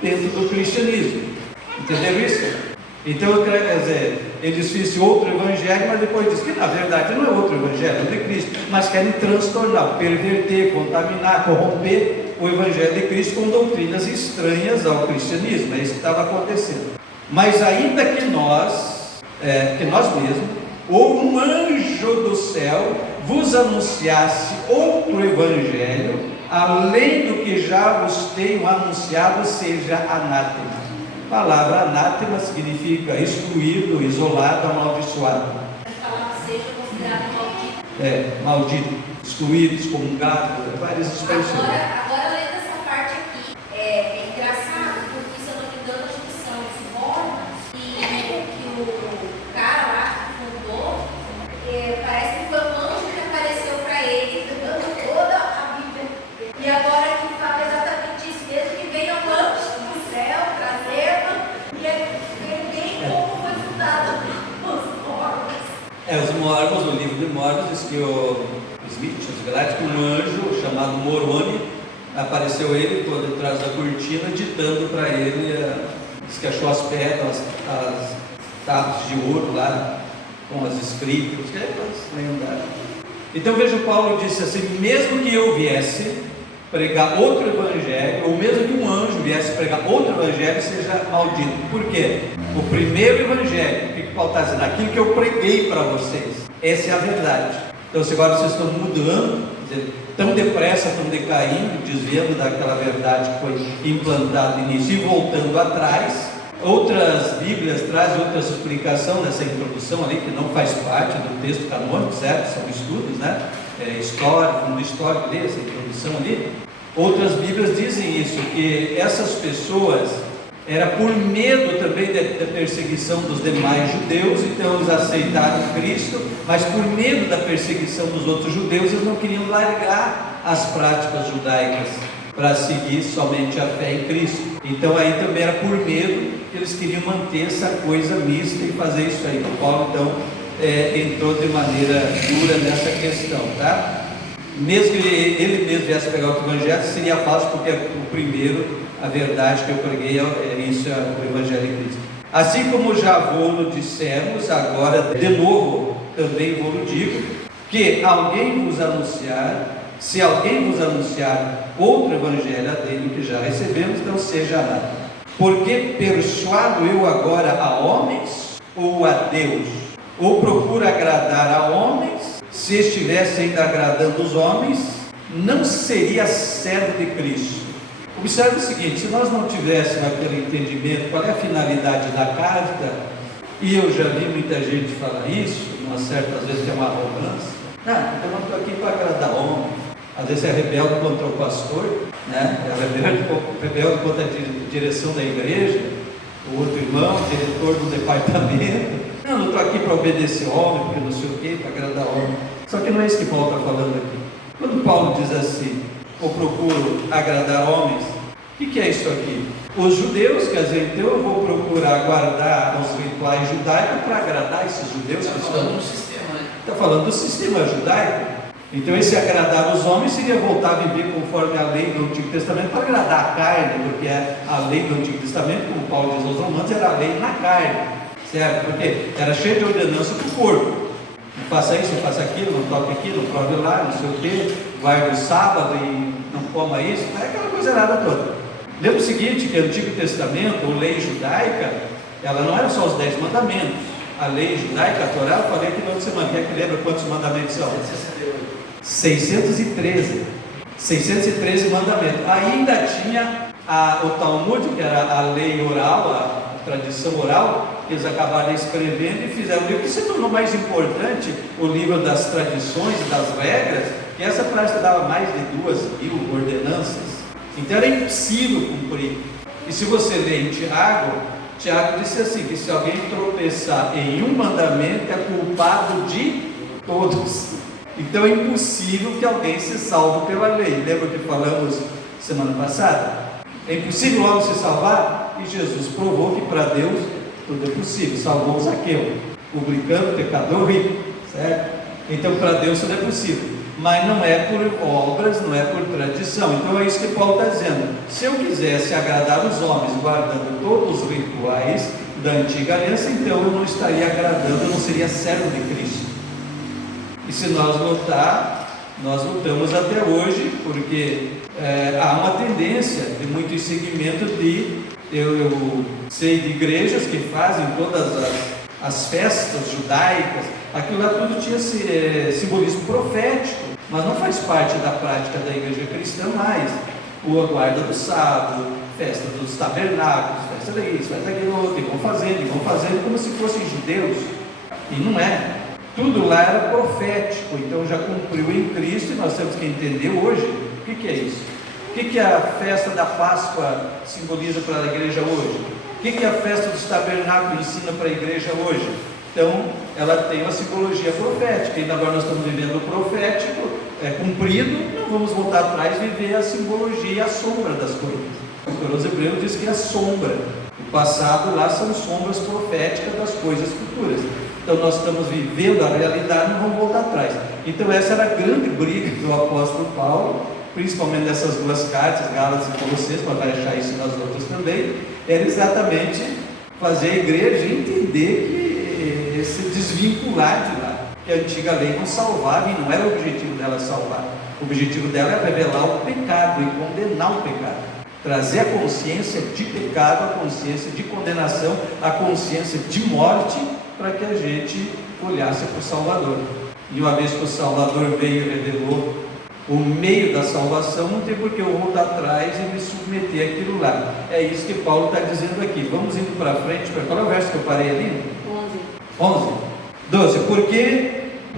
dentro do cristianismo. Entenderam isso? Então, quer dizer, eles fizeram outro evangelho, mas depois diz que na verdade não é outro evangelho, é de Cristo, mas querem transtornar, perverter, contaminar, corromper o evangelho de Cristo com doutrinas estranhas ao cristianismo. É isso que estava acontecendo. Mas ainda que nós mesmos, ou um anjo do céu vos anunciasse outro evangelho, além do que já vos tenho anunciado, seja anátema. A palavra anátema significa excluído, isolado, amaldiçoado. A palavra seja considerado maldito. Maldito, excluído, excomungado, várias expressões. Agora lendo essa parte aqui, é engraçado, porque se eu não me engano, acho que são os mormons que o cara lá que fundou, parece que foi um anjo que apareceu para ele, dando toda a Bíblia. E agora que fala exatamente isso mesmo, que veio um anjo do céu, trazendo, e ninguém como foi fundado os mormons. Os mormons, no livro de Mormons, diz que o Smith, que um anjo chamado Moroni, apareceu ele por detrás da cortina, ditando para ele, diz que achou as pedras, as tábuas de ouro lá, com as escritas, que é lendário. Então veja, Paulo disse assim: mesmo que eu viesse pregar outro evangelho, ou mesmo que um anjo viesse pregar outro evangelho, seja maldito. Por quê? O primeiro evangelho, o que Paulo está dizendo? Aquilo que eu preguei para vocês, essa é a verdade. Então se agora vocês estão mudando, tão depressa, estão decaindo, desviando daquela verdade que foi implantada no início e voltando atrás. Outras Bíblias trazem outra explicação nessa introdução ali, que não faz parte do texto canônico, certo? São estudos, né? Histórico, fundo histórico dessa introdução ali. Outras Bíblias dizem isso, que essas pessoas era por medo também da perseguição dos demais judeus, então eles aceitaram Cristo, mas por medo da perseguição dos outros judeus, eles não queriam largar as práticas judaicas para seguir somente a fé em Cristo. Então aí também era por medo que eles queriam manter essa coisa mista e fazer isso aí. Então Paulo então entrou de maneira dura nessa questão, tá? Mesmo que ele mesmo viesse pegar o evangelho, seria fácil, porque o primeiro, a verdade que eu preguei isso, é o evangelho de Cristo. Assim como já vou dissemos, agora de novo também vou digo, que alguém vos anunciar, se alguém vos anunciar outro evangelho dele que já recebemos, então seja nada. Porque persuado eu agora a homens ou a Deus? Ou procuro agradar a homens? Se estivesse ainda agradando os homens, não seria servo de Cristo. Observe o seguinte: se nós não tivéssemos aquele entendimento, qual é a finalidade da carta, e eu já vi muita gente falar isso, umas certas vezes tem uma arrogância. Não, eu não estou aqui para agradar homem. Às vezes é rebelde contra o pastor, né? É rebelde contra a direção da igreja, o outro irmão, diretor do departamento. Não estou aqui para obedecer homem, porque não sei o quê, para agradar homem. Só que não é isso que Paulo está falando aqui. Quando Paulo diz assim, eu procuro agradar homens, o que é isso aqui? Os judeus, quer dizer, então eu vou procurar guardar os rituais judaicos para agradar esses judeus que estão no sistema, né? Está falando do sistema judaico. Então esse agradar os homens seria voltar a viver conforme a lei do Antigo Testamento para agradar a carne, porque a lei do Antigo Testamento, como Paulo diz aos Romanos, era a lei na carne, certo? Porque era cheia de ordenança para o corpo. Não faça isso, não faça aquilo, não toque aquilo, não prove lá, não sei o quê, guarde o sábado e não coma isso, é aquela coisa errada toda. Lembra o seguinte, que o Antigo Testamento, ou lei judaica, ela não era só os 10 mandamentos. A lei judaica, a Torá, eu falei aqui no outro semana, quem é que lembra quantos mandamentos são? 613. 613 mandamentos. Ainda tinha o Talmud, que era a lei oral, a tradição oral, que eles acabaram escrevendo e fizeram o livro que se tornou mais importante, o livro das tradições e das regras, que essa prática dava mais de 2.000 ordenanças. Então era impossível cumprir. E se você lê em Tiago disse assim, que se alguém tropeçar em um mandamento, é culpado de todos. Então é impossível que alguém se salve pela lei. Lembra que falamos semana passada? É impossível o homem se salvar? E Jesus provou que para Deus tudo é possível. Salvou Zaqueu, publicano, pecador, rico, certo? Então para Deus tudo é possível. Mas não é por obras, não é por tradição. Então é isso que Paulo está dizendo. Se eu quisesse agradar os homens guardando todos os rituais da antiga aliança, então eu não estaria agradando, eu não seria servo de Cristo. E se nós lutar, nós lutamos até hoje, porque há uma tendência de muito seguimento de, eu sei de igrejas que fazem todas as festas judaicas, aquilo lá tudo tinha simbolismo profético, mas não faz parte da prática da igreja cristã mais. A guarda do sábado, festa dos tabernáculos, festa disso, festa daquilo outro, e vão fazendo como se fossem judeus, e não é. Tudo lá era profético, então já cumpriu em Cristo, e nós temos que entender hoje o que é isso. O que a festa da Páscoa simboliza para a igreja hoje? O que a festa dos tabernáculos ensina para a igreja hoje? Então, ela tem uma simbologia profética, e agora nós estamos vivendo o profético, cumprido, não vamos voltar atrás e viver a simbologia e a sombra das coisas. O Os Hebreus diz que é a sombra. O passado lá são sombras proféticas das coisas futuras. Então nós estamos vivendo a realidade, não vamos voltar atrás. Então essa era a grande briga do apóstolo Paulo, principalmente nessas duas cartas, Gálatas e Colossenses, mas vai achar isso nas outras também, era exatamente fazer a igreja entender que se desvincular de lá, que a antiga lei não salvava, e não era o objetivo dela salvar. O objetivo dela é revelar o pecado e condenar o pecado, trazer a consciência de pecado, a consciência de condenação, a consciência de morte, para que a gente olhasse para o Salvador. E uma vez que o Salvador veio e revelou o meio da salvação, não tem por que eu voltar atrás e me submeter àquilo lá. É isso que Paulo está dizendo aqui. Vamos indo para frente. Qual é o verso que eu parei ali? 11. 12.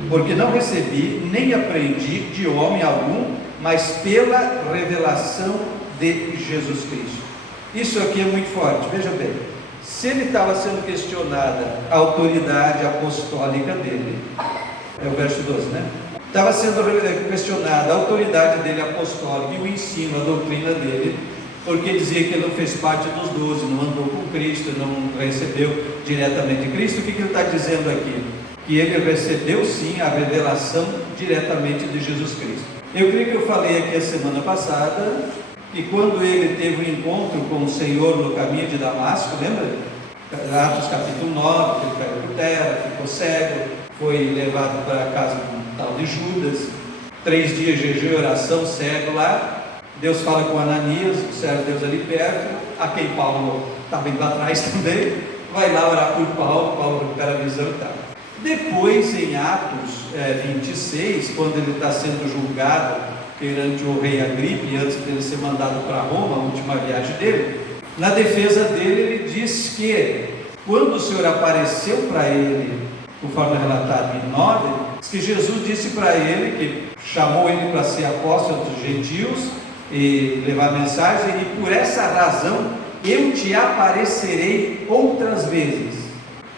Porque não recebi, nem aprendi de homem algum, mas pela revelação de Jesus Cristo. Isso aqui é muito forte, veja bem. Se ele estava sendo questionada a autoridade apostólica dele, é o verso 12, né? Estava sendo questionada a autoridade dele apostólica e o ensino, a doutrina dele, porque dizia que ele não fez parte dos 12, não andou com Cristo, não recebeu diretamente Cristo. O que ele está dizendo aqui? Que ele recebeu sim a revelação diretamente de Jesus Cristo. Eu creio que eu falei aqui a semana passada, que quando ele teve um encontro com o Senhor no caminho de Damasco, lembra? Atos capítulo 9, ele caiu por terra, ficou cego, foi levado para a casa de um tal de Judas, 3 dias de jejum e oração, cego lá. Deus fala com Ananias, o servo de Deus ali perto, a quem Paulo estava indo atrás também, vai lá orar por Paulo recupera a visão e tal. Depois, em Atos 26, quando ele está sendo julgado perante o rei Agripe, antes de ele ser mandado para Roma, a última viagem dele, na defesa dele, ele diz que quando o Senhor apareceu para ele conforme é relatado em 9, diz que Jesus disse para ele, que chamou ele para ser apóstolo dos gentios e levar mensagem, e por essa razão eu te aparecerei outras vezes.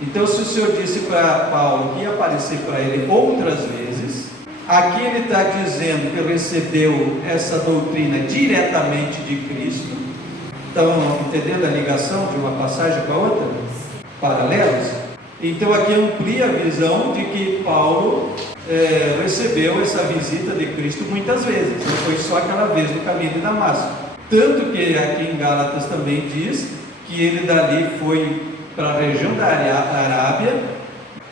Então, se o Senhor disse para Paulo que ia aparecer para ele outras vezes, aqui ele está dizendo que ele recebeu essa doutrina diretamente de Cristo. Estão entendendo a ligação de uma passagem com a outra? Paralelos? Então aqui amplia a visão de que Paulo recebeu essa visita de Cristo muitas vezes, não foi só aquela vez no caminho de Damasco. Tanto que aqui em Gálatas também diz que ele dali foi para a região da Arábia,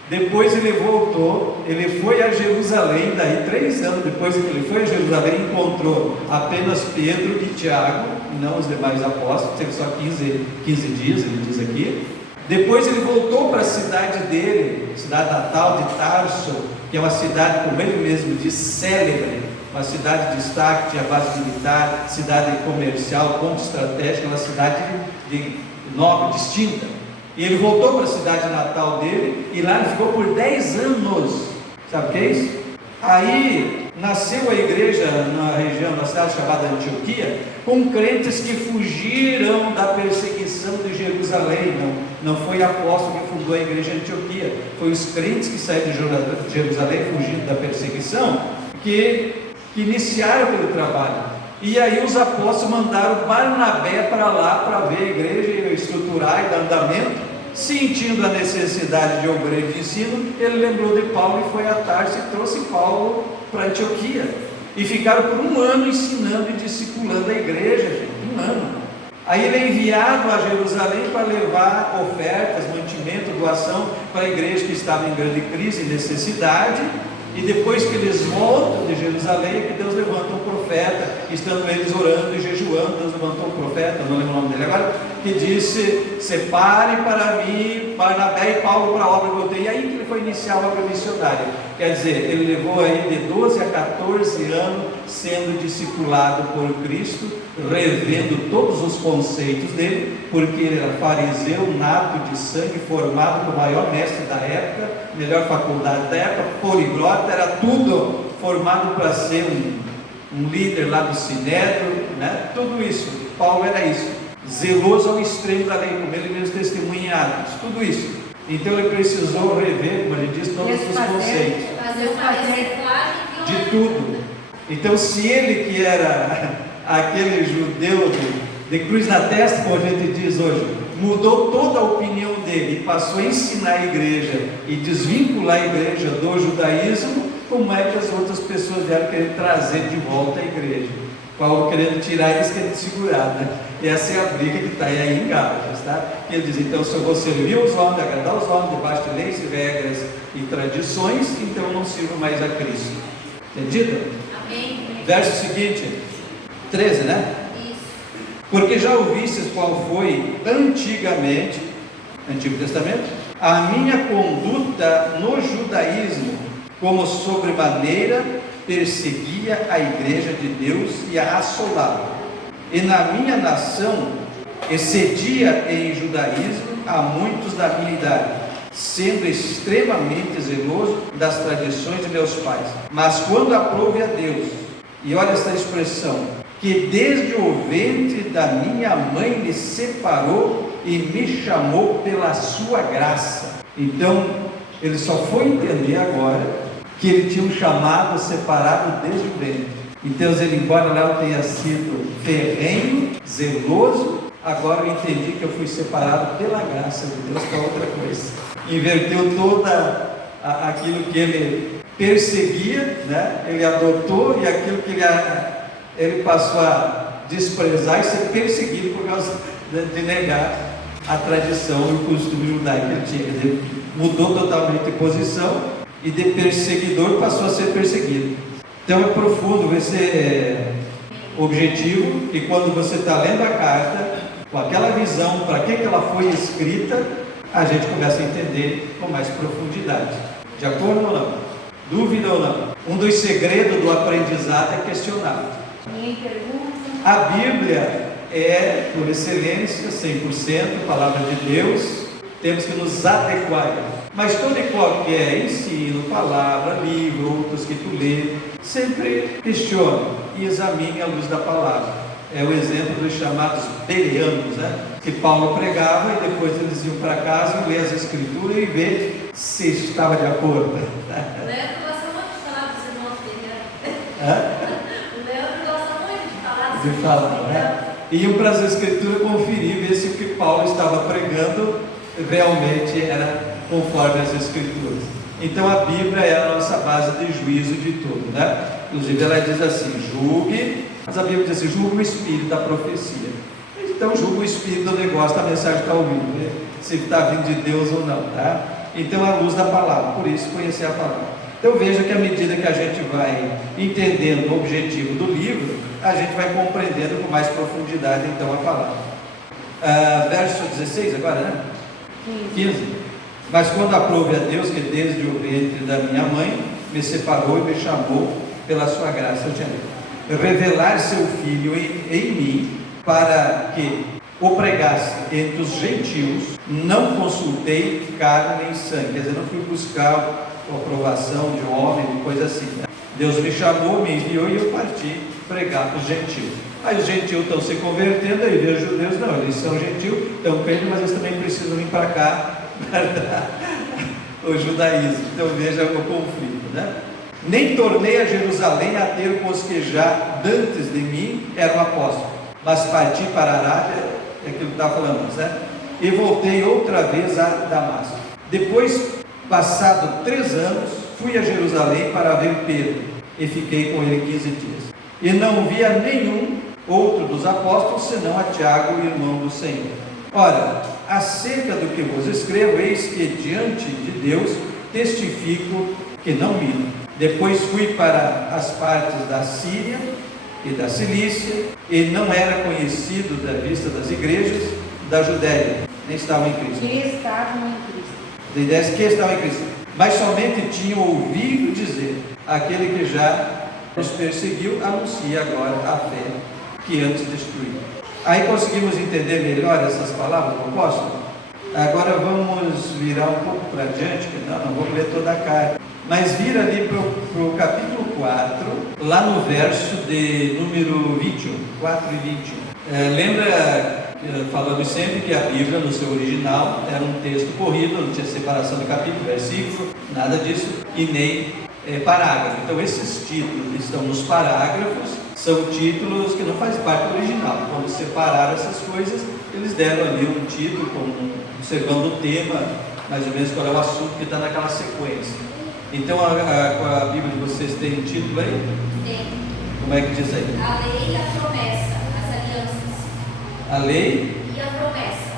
depois ele voltou, ele foi a Jerusalém, daí 3 anos depois que ele foi a Jerusalém, encontrou apenas Pedro e Tiago, não os demais apóstolos, teve só 15 dias, ele diz aqui. Depois ele voltou para a cidade dele, cidade natal de Tarso, que é uma cidade, como ele mesmo diz, célebre, uma cidade de destaque, tinha base militar, cidade comercial, ponto estratégico, uma cidade de nome, distinta. E ele voltou para a cidade natal dele, e lá ele ficou por 10 anos, sabe o que é isso? Aí nasceu a igreja na região, na cidade chamada Antioquia, com crentes que fugiram da perseguição de Jerusalém. Não foi apóstolo que fundou a igreja de Antioquia, foi os crentes que saíram de Jerusalém fugindo da perseguição, que iniciaram aquele trabalho. E aí os apóstolos mandaram Barnabé para lá para ver a igreja, estruturar e dar andamento. Sentindo a necessidade de obreiro de ensino, ele lembrou de Paulo e foi a Tarso e trouxe Paulo para Antioquia. E ficaram por 1 ano ensinando e discipulando a igreja, gente, 1 ano. Aí ele é enviado a Jerusalém para levar ofertas, mantimento, doação para a igreja que estava em grande crise e necessidade. E depois que eles voltam de Jerusalém, é que Deus levanta um profeta, estando eles orando e jejuando, Deus levantou um profeta, não lembro o nome dele agora, que disse: separe para mim Barnabé e Paulo para a obra que eu tenho. E aí que ele foi iniciar a obra missionária. Quer dizer, ele levou aí de 12 a 14 anos sendo discipulado por Cristo, revendo todos os conceitos dele, porque ele era fariseu, nato de sangue, formado como o maior mestre da época, melhor faculdade da época, poliglota, era tudo formado para ser um líder lá do Sinédrio, né? Tudo isso. Paulo era isso, zeloso ao extremo da lei, como ele mesmo testemunha em Atos, tudo isso. Então ele precisou rever, como a gente diz, todos os conceitos de tudo. Então, se ele que era aquele judeu de cruz na testa, como a gente diz hoje, mudou toda a opinião dele e passou a ensinar a igreja e desvincular a igreja do judaísmo, como é que as outras pessoas vieram querer trazer de volta a igreja? Paulo querendo tirar, eles querendo segurar, né? E essa é a briga que está aí em Gálatas, tá? Que ele diz: então, se eu vou servir os homens, agradar os homens, debaixo de leis e regras e tradições, então eu não sirvo mais a Cristo. Entendido? Amém. Verso seguinte, 13, né? Isso. Porque já ouvistes qual foi antigamente, Antigo Testamento, a minha conduta no judaísmo, como sobremaneira perseguia a igreja de Deus e a assolava. E na minha nação excedia em judaísmo a muitos da minha idade, sendo extremamente zeloso das tradições de meus pais. Mas quando aprove a Deus, e olha essa expressão, que desde o ventre da minha mãe me separou e me chamou pela sua graça. Então, ele só foi entender agora que ele tinha um chamado separado desde o ventre. Então, ele, embora lá eu tenha sido ferrenho, zeloso, agora eu entendi que eu fui separado pela graça de Deus para outra coisa. Inverteu toda aquilo que ele perseguia, né? Ele adotou, e aquilo que ele passou a desprezar e ser perseguido por causa de negar a tradição e o costume judaico que ele tinha. Quer dizer, mudou totalmente de posição e de perseguidor passou a ser perseguido. Então é profundo esse objetivo, que quando você está lendo a carta, com aquela visão, para que ela foi escrita, a gente começa a entender com mais profundidade. De acordo ou não? Dúvida ou não? Um dos segredos do aprendizado é questionar. Ninguém pergunta. A Bíblia é, por excelência, 100%, palavra de Deus. Temos que nos adequar. Mas todo e qualquer ensino, palavra, livro, outros que tu lê, sempre questione e examine à luz da palavra. É o exemplo dos chamados bereanos, né? Que Paulo pregava e depois eles iam para casa e ler as escrituras e ver se estava de acordo. O Leandro gosta muito de falar dos irmãos bereanos. O Leandro gosta muito de falar dos De falar, irmãos né? bereanos. Iam para as escrituras conferir, ver se o que Paulo estava pregando realmente era conforme as escrituras. Então a Bíblia é a nossa base de juízo de tudo, né? Inclusive ela diz assim, julgue, mas a Bíblia diz assim, julgue o espírito da profecia. Então julgue o espírito do negócio, da mensagem está ouvindo, né? Se está vindo de Deus ou não, tá? Então a luz da palavra, por isso conhecer a palavra. Então veja que à medida que a gente vai entendendo o objetivo do livro, a gente vai compreendendo com mais profundidade então a palavra. Verso 16 agora, né? 15. Mas quando aprove a Deus que desde o ventre da minha mãe me separou e me chamou pela sua graça, revelar seu Filho em mim, para que o pregasse entre os gentios, não consultei carne nem sangue, quer dizer, não fui buscar a aprovação de homem, coisa assim, né? Deus me chamou, me enviou e eu parti pregar para os gentios. Aí os gentios estão se convertendo, aí vê os judeus, não, eles são gentios, estão crendo, mas eles também precisam vir para cá o judaísmo. Então veja o conflito, né? Nem tornei a Jerusalém a ter com os que já dantes de mim eram apóstolos, mas parti para a Arábia, é aquilo que está falando, né? E voltei outra vez a Damasco. Depois, passado 3 anos, fui a Jerusalém para ver Pedro e fiquei com ele 15 dias. E não via nenhum outro dos apóstolos senão a Tiago, o irmão do Senhor. Ora, acerca do que vos escrevo, eis que diante de Deus testifico que não minto. Depois fui para as partes da Síria e da Cilícia, e não era conhecido da vista das igrejas da Judéia, nem estavam em Cristo. Que estavam em Cristo. A ideia é que estavam em Cristo, mas somente tinham ouvido dizer, aquele que já nos perseguiu, anuncia agora a fé que antes destruiu. Aí conseguimos entender melhor essas palavras do apóstolo? Agora vamos virar um pouco para diante, que não vamos ler toda a carta, mas vira ali para o capítulo 4, lá no verso de número 21, 4 e 21. Lembra, falamos sempre que a Bíblia no seu original era um texto corrido, não tinha separação de capítulo, versículo, nada disso, e nem parágrafo. Então esses títulos que estão nos parágrafos são títulos que não fazem parte do original. Quando separaram essas coisas, eles deram ali um título, observando o tema, mais ou menos qual é o assunto que está naquela sequência. Então a Bíblia de vocês tem um título aí? Tem. Como é que diz aí? A lei e a promessa, as alianças. A lei E a promessa.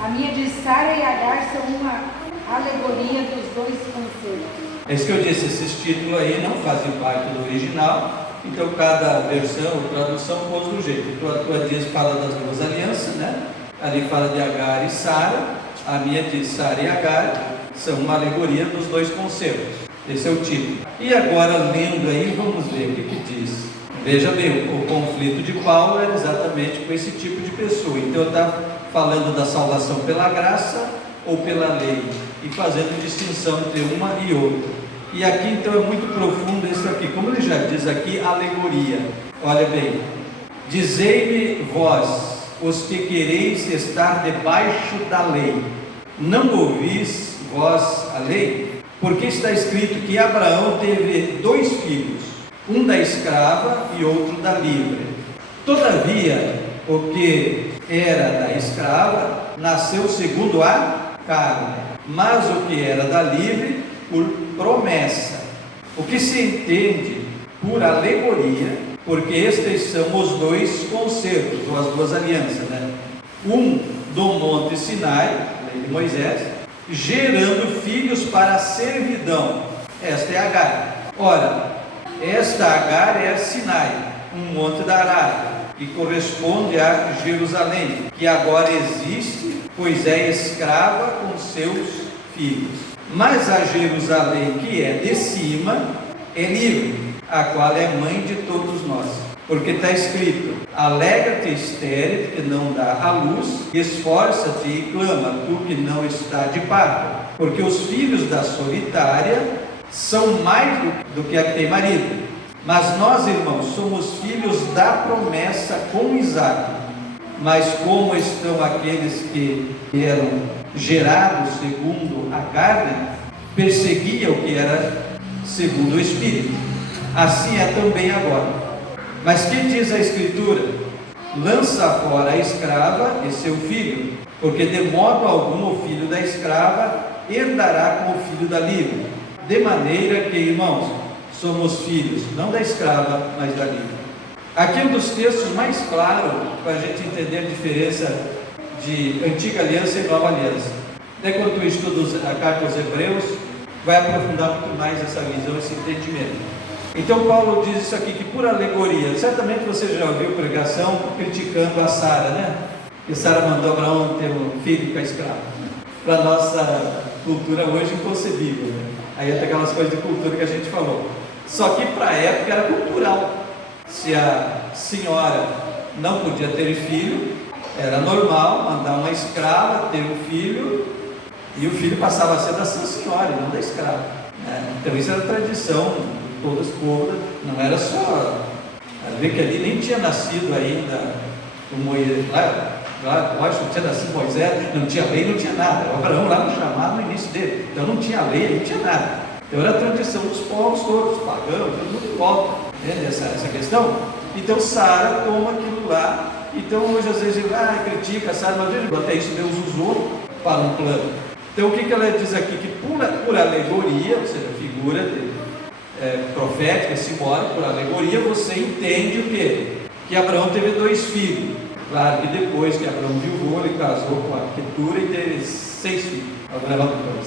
A minha de Sara e Agar são uma alegoria dos dois conceitos. É isso que eu disse, esses títulos aí não fazem parte do original, então cada versão ou tradução pôs do jeito. A tua diz fala das 2 alianças, né? Ali fala de Agar e Sara, a minha diz Sara e Agar, são uma alegoria dos 2 concertos. Esse é o título. E agora, lendo aí, vamos ver o que diz. Veja bem, o conflito de Paulo era exatamente com esse tipo de pessoa. Então, está falando da salvação pela graça ou pela lei, e fazendo distinção entre uma e outra. E aqui, então, é muito profundo isso aqui. Como ele já diz aqui, alegoria. Olha bem, dizei-me vós, os que quereis estar debaixo da lei, não ouvis vós a lei? Porque está escrito que Abraão teve 2 filhos, um da escrava e outro da livre. Todavia, o que era da escrava nasceu segundo a carne, mas o que era da livre por promessa. O que se entende por alegoria, porque estes são os 2 concertos, ou as 2 alianças, né? Um do Monte Sinai, lei de Moisés, gerando filhos para a servidão. Esta é Agar. Ora, esta Agar é Sinai, um monte da Arábia, que corresponde a Jerusalém, que agora existe, pois é escrava com seus filhos. Mas a Jerusalém que é de cima é livre, a qual é mãe de todos nós. Porque está escrito: alegra-te, estéril, que não dá à luz, esforça-te e clama, tu que não está de parto, porque os filhos da solitária são mais do que a que tem marido. Mas nós, irmãos, somos filhos da promessa com Isaque. Mas como estão aqueles que eram gerados segundo a carne, perseguia o que era segundo o Espírito. Assim é também agora. Mas que diz a Escritura? Lança fora a escrava e seu filho, porque de modo algum o filho da escrava herdará com o filho da livre. De maneira que, irmãos, somos filhos, não da escrava, mas da livre. Aqui é um dos textos mais claros para a gente entender a diferença de Antiga Aliança e Nova Aliança. Até quando tu estuda a carta aos Hebreus, vai aprofundar muito mais essa visão, esse entendimento. Então Paulo diz isso aqui, que por alegoria, certamente você já ouviu pregação criticando a Sara, né? Que Sara mandou Abraão ter um filho com a escrava. Para a nossa cultura hoje, inconcebível, né? Aí até aquelas coisas de cultura que a gente falou. Só que para a época era cultural. Se a senhora não podia ter filho, era normal mandar uma escrava ter um filho, e o filho passava a ser da sua senhora, não da escrava, né? Então isso era tradição de todos os povos, não era só. Vê que ali nem tinha nascido ainda o Moisés, não tinha nascido Moisés, não tinha lei, não tinha nada. O Abraão lá no chamado no início dele, então não tinha lei, não tinha nada. Então era a tradição dos povos todos, pagãos, todo mundo volta, né, essa questão. Então Sara toma aquilo lá. Então hoje às vezes critica Sara, mas até isso Deus usou para um plano. Então o que ela diz aqui? Que por alegoria, ou seja, figura profética, simbólica, por alegoria, você entende o quê? Que Abraão teve 2 filhos. Claro que depois que Abraão viuvou, ele casou com a Quetura e teve 6 filhos.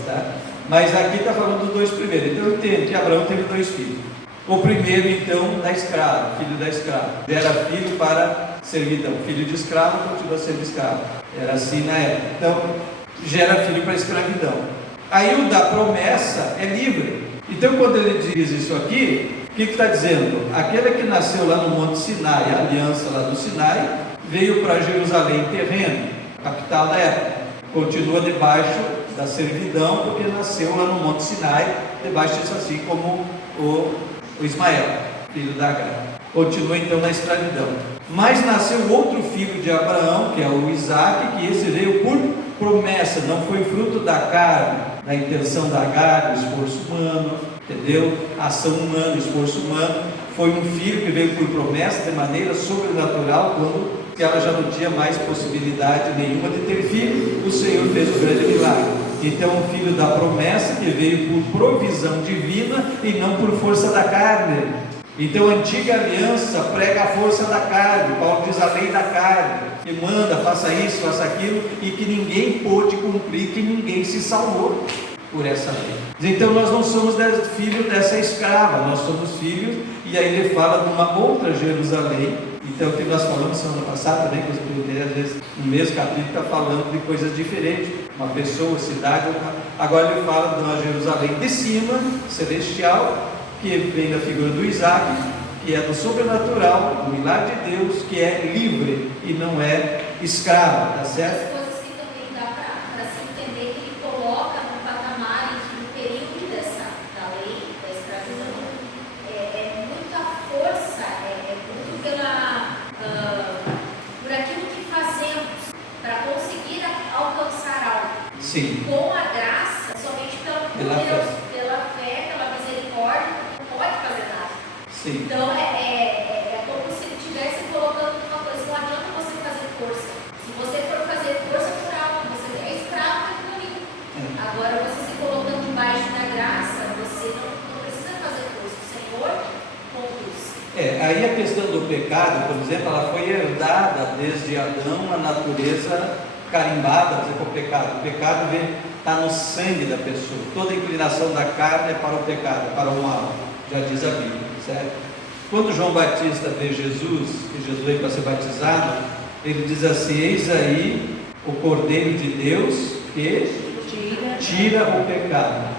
Tá? Mas aqui está falando dos 2 primeiros. Então eu entendo que Abraão teve 2 filhos. O primeiro, então, da escrava, filho da escrava. Gera filho para servidão. Filho de escravo continua sendo escravo. Era assim na época. Então, gera filho para escravidão. Aí o da promessa é livre. Então, quando ele diz isso aqui, o que está dizendo? Aquele que nasceu lá no Monte Sinai, a aliança lá do Sinai, veio para Jerusalém terreno, capital da época. Continua debaixo da servidão, porque nasceu lá no Monte Sinai, debaixo disso, assim como o Ismael, filho da Agar. Continua então na escravidão. Mas nasceu outro filho de Abraão, que é o Isaque, que esse veio por promessa, não foi fruto da carne, da intenção da Agar, do esforço humano, entendeu? Ação humana, esforço humano. Foi um filho que veio por promessa de maneira sobrenatural, quando ela já não tinha mais possibilidade nenhuma de ter filho, o Senhor fez o grande milagre. Então, um filho da promessa que veio por provisão divina e não por força da carne. Então, a antiga aliança prega a força da carne. Paulo diz a lei da carne, que manda, faça isso, faça aquilo, e que ninguém pôde cumprir, que ninguém se salvou por essa lei. Então, nós não somos filhos dessa escrava, nós somos filhos, e aí ele fala de uma outra Jerusalém. Então, o que nós falamos semana passada também, que os às vezes no mesmo capítulo está falando de coisas diferentes, uma pessoa, cidade, agora ele fala de uma Jerusalém de cima, celestial, que vem da figura do Isaque, que é do sobrenatural, do milagre de Deus, que é livre e não é escravo, tá certo? As coisas que também dá para se entender que ele coloca no patamar em que no período da lei, da escravidão, é muita força, é muito por aquilo que fazemos para conseguir alcançar algo. Sim. Com a graça, somente pela fé, pela misericórdia, não pode fazer nada. Sim. Então é como se ele estivesse colocando uma coisa, não adianta você fazer força. Se você for fazer força por algo, você é escravo daquilo ali. Agora você se colocando debaixo da graça, você não precisa fazer força. O Senhor conduz. Aí a questão do pecado, por exemplo, ela foi herdada desde Adão, a natureza carimbada por pecado. O pecado está no sangue da pessoa. Toda inclinação da carne é para o pecado, para o mal, já diz a Bíblia, certo? Quando João Batista vê Jesus, que Jesus veio para ser batizado, ele diz assim: eis aí o Cordeiro de Deus que tira o pecado.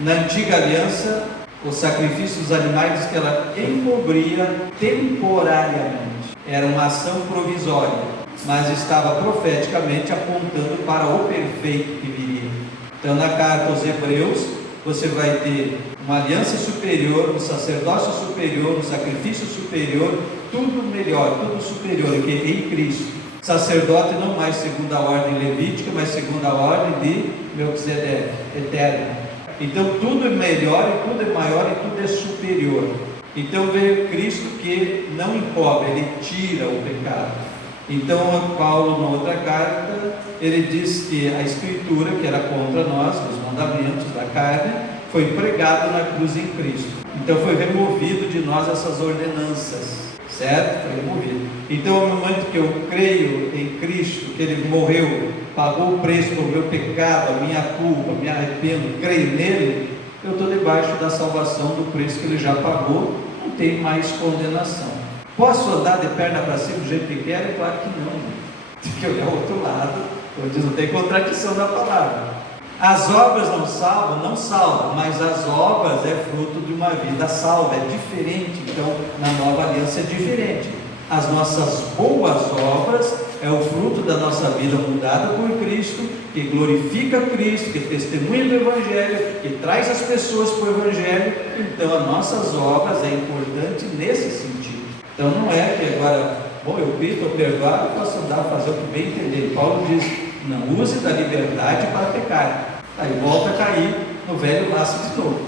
Na antiga aliança, O sacrifício dos animais diz que ela encobria temporariamente. Era uma ação provisória, mas estava profeticamente apontando para o perfeito que viria. Então, na carta aos Hebreus, você vai ter uma aliança superior, um sacerdócio superior, um sacrifício superior, tudo melhor, tudo superior, que em Cristo. Sacerdote não mais segundo a ordem levítica, mas segundo a ordem de Melquisedeque, eterna. Então tudo é melhor, e tudo é maior, e tudo é superior. Então veio Cristo que não encobre, ele tira o pecado. Então Paulo, na outra carta, ele diz que a Escritura, que era contra nós, os mandamentos da carne, foi pregado na cruz em Cristo. Então foi removido de nós essas ordenanças, certo? Foi removido. Então, no momento que eu creio em Cristo, que Ele morreu, pagou o preço pelo meu pecado, a minha culpa, me arrependo, creio nele, eu estou debaixo da salvação do preço que Ele já pagou, não tem mais condenação. Posso andar de perna para cima do jeito que quero? Claro que não. Tem que olhar o outro lado, onde não tem contradição da palavra. As obras não salvam, mas as obras é fruto de uma vida salva, é diferente. Então, na nova aliança é diferente. As nossas boas obras é o fruto da nossa vida mudada por Cristo, que glorifica Cristo, que testemunha do Evangelho, que traz as pessoas para o Evangelho. Então, as nossas obras é importante nesse sentido. Então, não é que agora, bom, eu creio, estou perdoado, posso andar, fazer o que bem entender. Paulo diz, não use da liberdade para pecar. Aí volta a cair no velho laço de novo.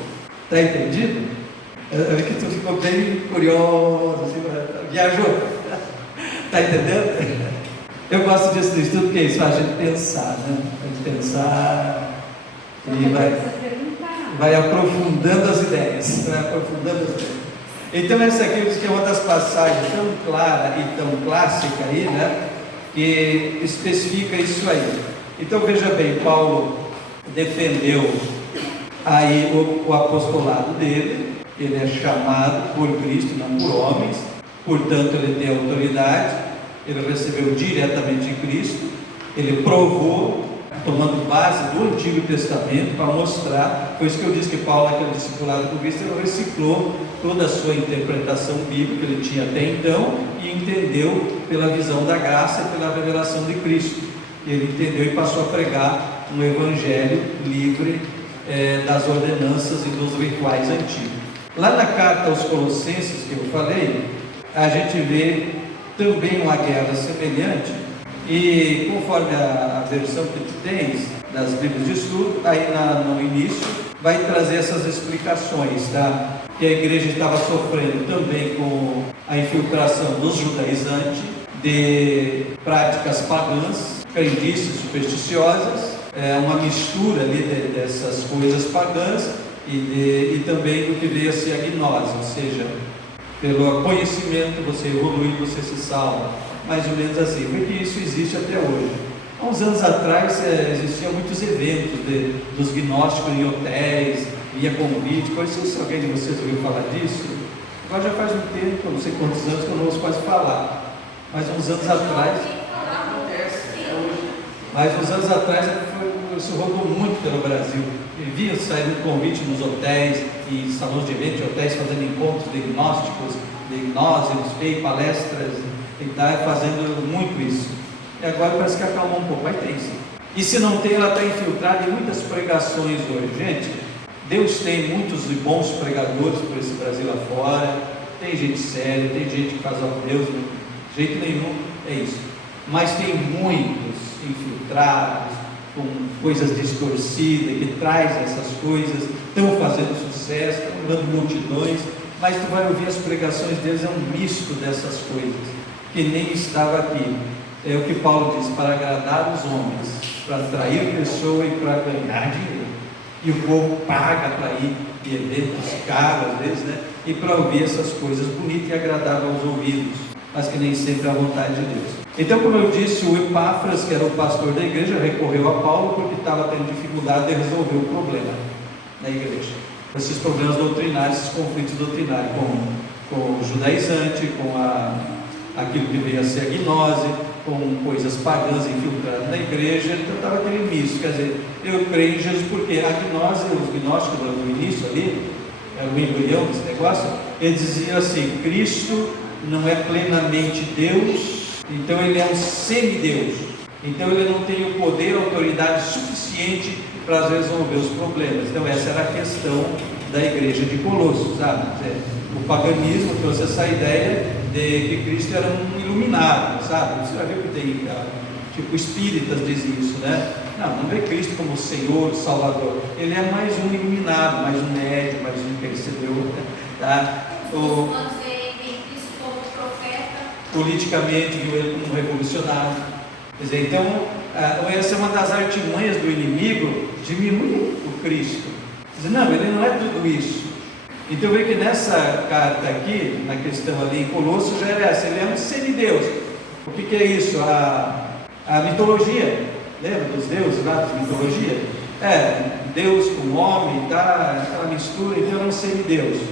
Está entendido? Eu vi que tu ficou bem curioso, assim, viajou. Está entendendo? Eu gosto disso do estudo, porque isso faz a gente pensar, né? A gente pensar e vai aprofundando as ideias. Então essa aqui diz que é uma das passagens tão clara e tão clássica aí, né? Que especifica isso aí. Então veja bem, Paulo defendeu aí o apostolado dele. Ele é chamado por Cristo, não por homens, portanto ele tem autoridade, ele recebeu diretamente de Cristo, ele provou, tomando base do Antigo Testamento para mostrar, foi isso que eu disse que Paulo, naquele discipulado com Cristo, ele reciclou toda a sua interpretação bíblica que ele tinha até então e entendeu pela visão da graça e pela revelação de Cristo. Ele entendeu e passou a pregar um evangelho livre das ordenanças e dos rituais antigos. Lá na carta aos Colossenses que eu falei, a gente vê também uma guerra semelhante, e conforme a versão que tu tens das Bíblias de estudo, aí no início vai trazer essas explicações, tá? Que a igreja estava sofrendo também com a infiltração dos judaizantes, de práticas pagãs, crendices supersticiosas, uma mistura ali dessas coisas pagãs e também do que veio a ser a gnose, ou seja, pelo conhecimento você evolui, você se salva, mais ou menos assim, porque isso existe até hoje. Há uns anos atrás existiam muitos eventos dos gnósticos em hotéis, via convite, não sei se alguém de vocês ouviu falar disso. Agora já faz um tempo, não sei quantos anos que eu não ouço quase falar, mas uns anos atrás, isso rodou muito pelo Brasil. Via sair convite nos hotéis e salões de eventos, hotéis fazendo encontros de gnósticos, de gnose, não sei, palestras, e está fazendo muito isso. E agora parece que acalmou um pouco, mas tem sim. E se não tem, ela está infiltrada em muitas pregações hoje. Gente, Deus tem muitos e bons pregadores por esse Brasil afora, tem gente séria, tem gente que faz ao Deus, de jeito nenhum é isso. Mas tem muitos infiltrados, com coisas distorcidas, que traz essas coisas, estão fazendo sucesso, estão dando multidões, mas tu vai ouvir as pregações deles, é um misto dessas coisas, que nem estava aqui. É o que Paulo diz, para agradar os homens, para atrair pessoa e para ganhar dinheiro. E o povo paga para ir em eventos caros, às vezes, né? E para ouvir essas coisas bonitas e agradáveis aos ouvidos, mas que nem sempre é a vontade de Deus. Então, como eu disse, o Epáfras, que era o pastor da igreja, recorreu a Paulo porque estava tendo dificuldade de resolver o problema na igreja. Esses problemas doutrinários, esses conflitos doutrinários com o judaizante, com aquilo que veio a ser a gnose, com coisas pagãs infiltradas na igreja. Então estava aquele misto, quer dizer, eu creio em Jesus porque a gnose, os gnósticos no início ali, era o embrião desse negócio, ele dizia assim: Cristo não é plenamente Deus, então ele é um semideus, então ele não tem o poder, a autoridade suficiente para resolver os problemas. Então essa era a questão da igreja de Colossos, sabe? O paganismo trouxe essa ideia de que Cristo era um iluminado, sabe? Você já viu que tem, tipo, espíritas dizem isso, né? Não vê Cristo como Senhor, Salvador. Ele é mais um iluminado, mais um médium, mais um intercedor, tá? Muçulmanos veem Cristo como profeta. Politicamente viu ele como um revolucionário. Quer dizer, então, essa é uma das artimanhas do inimigo, diminuir o Cristo. Quer dizer, não, ele não é tudo isso. Então, vê que nessa carta aqui, na questão ali em Colossos, já era essa: ele é um semideus. O que é isso? A mitologia. Lembra dos deuses lá da mitologia? Deus com homem, tá? Aquela mistura. Então é um semideus.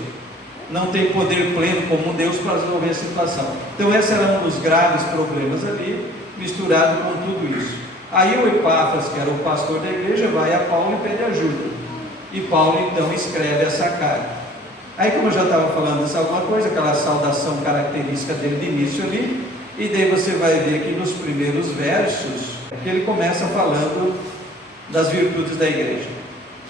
Não tem poder pleno como um Deus para resolver a situação. Então esse era um dos graves problemas ali, misturado com tudo isso. Aí o Epáfras, que era o pastor da igreja, vai a Paulo e pede ajuda. E Paulo então escreve essa carta. Aí, como eu já estava falando dessa alguma coisa, aquela saudação característica dele de início ali, e daí você vai ver aqui nos primeiros versos que ele começa falando das virtudes da igreja.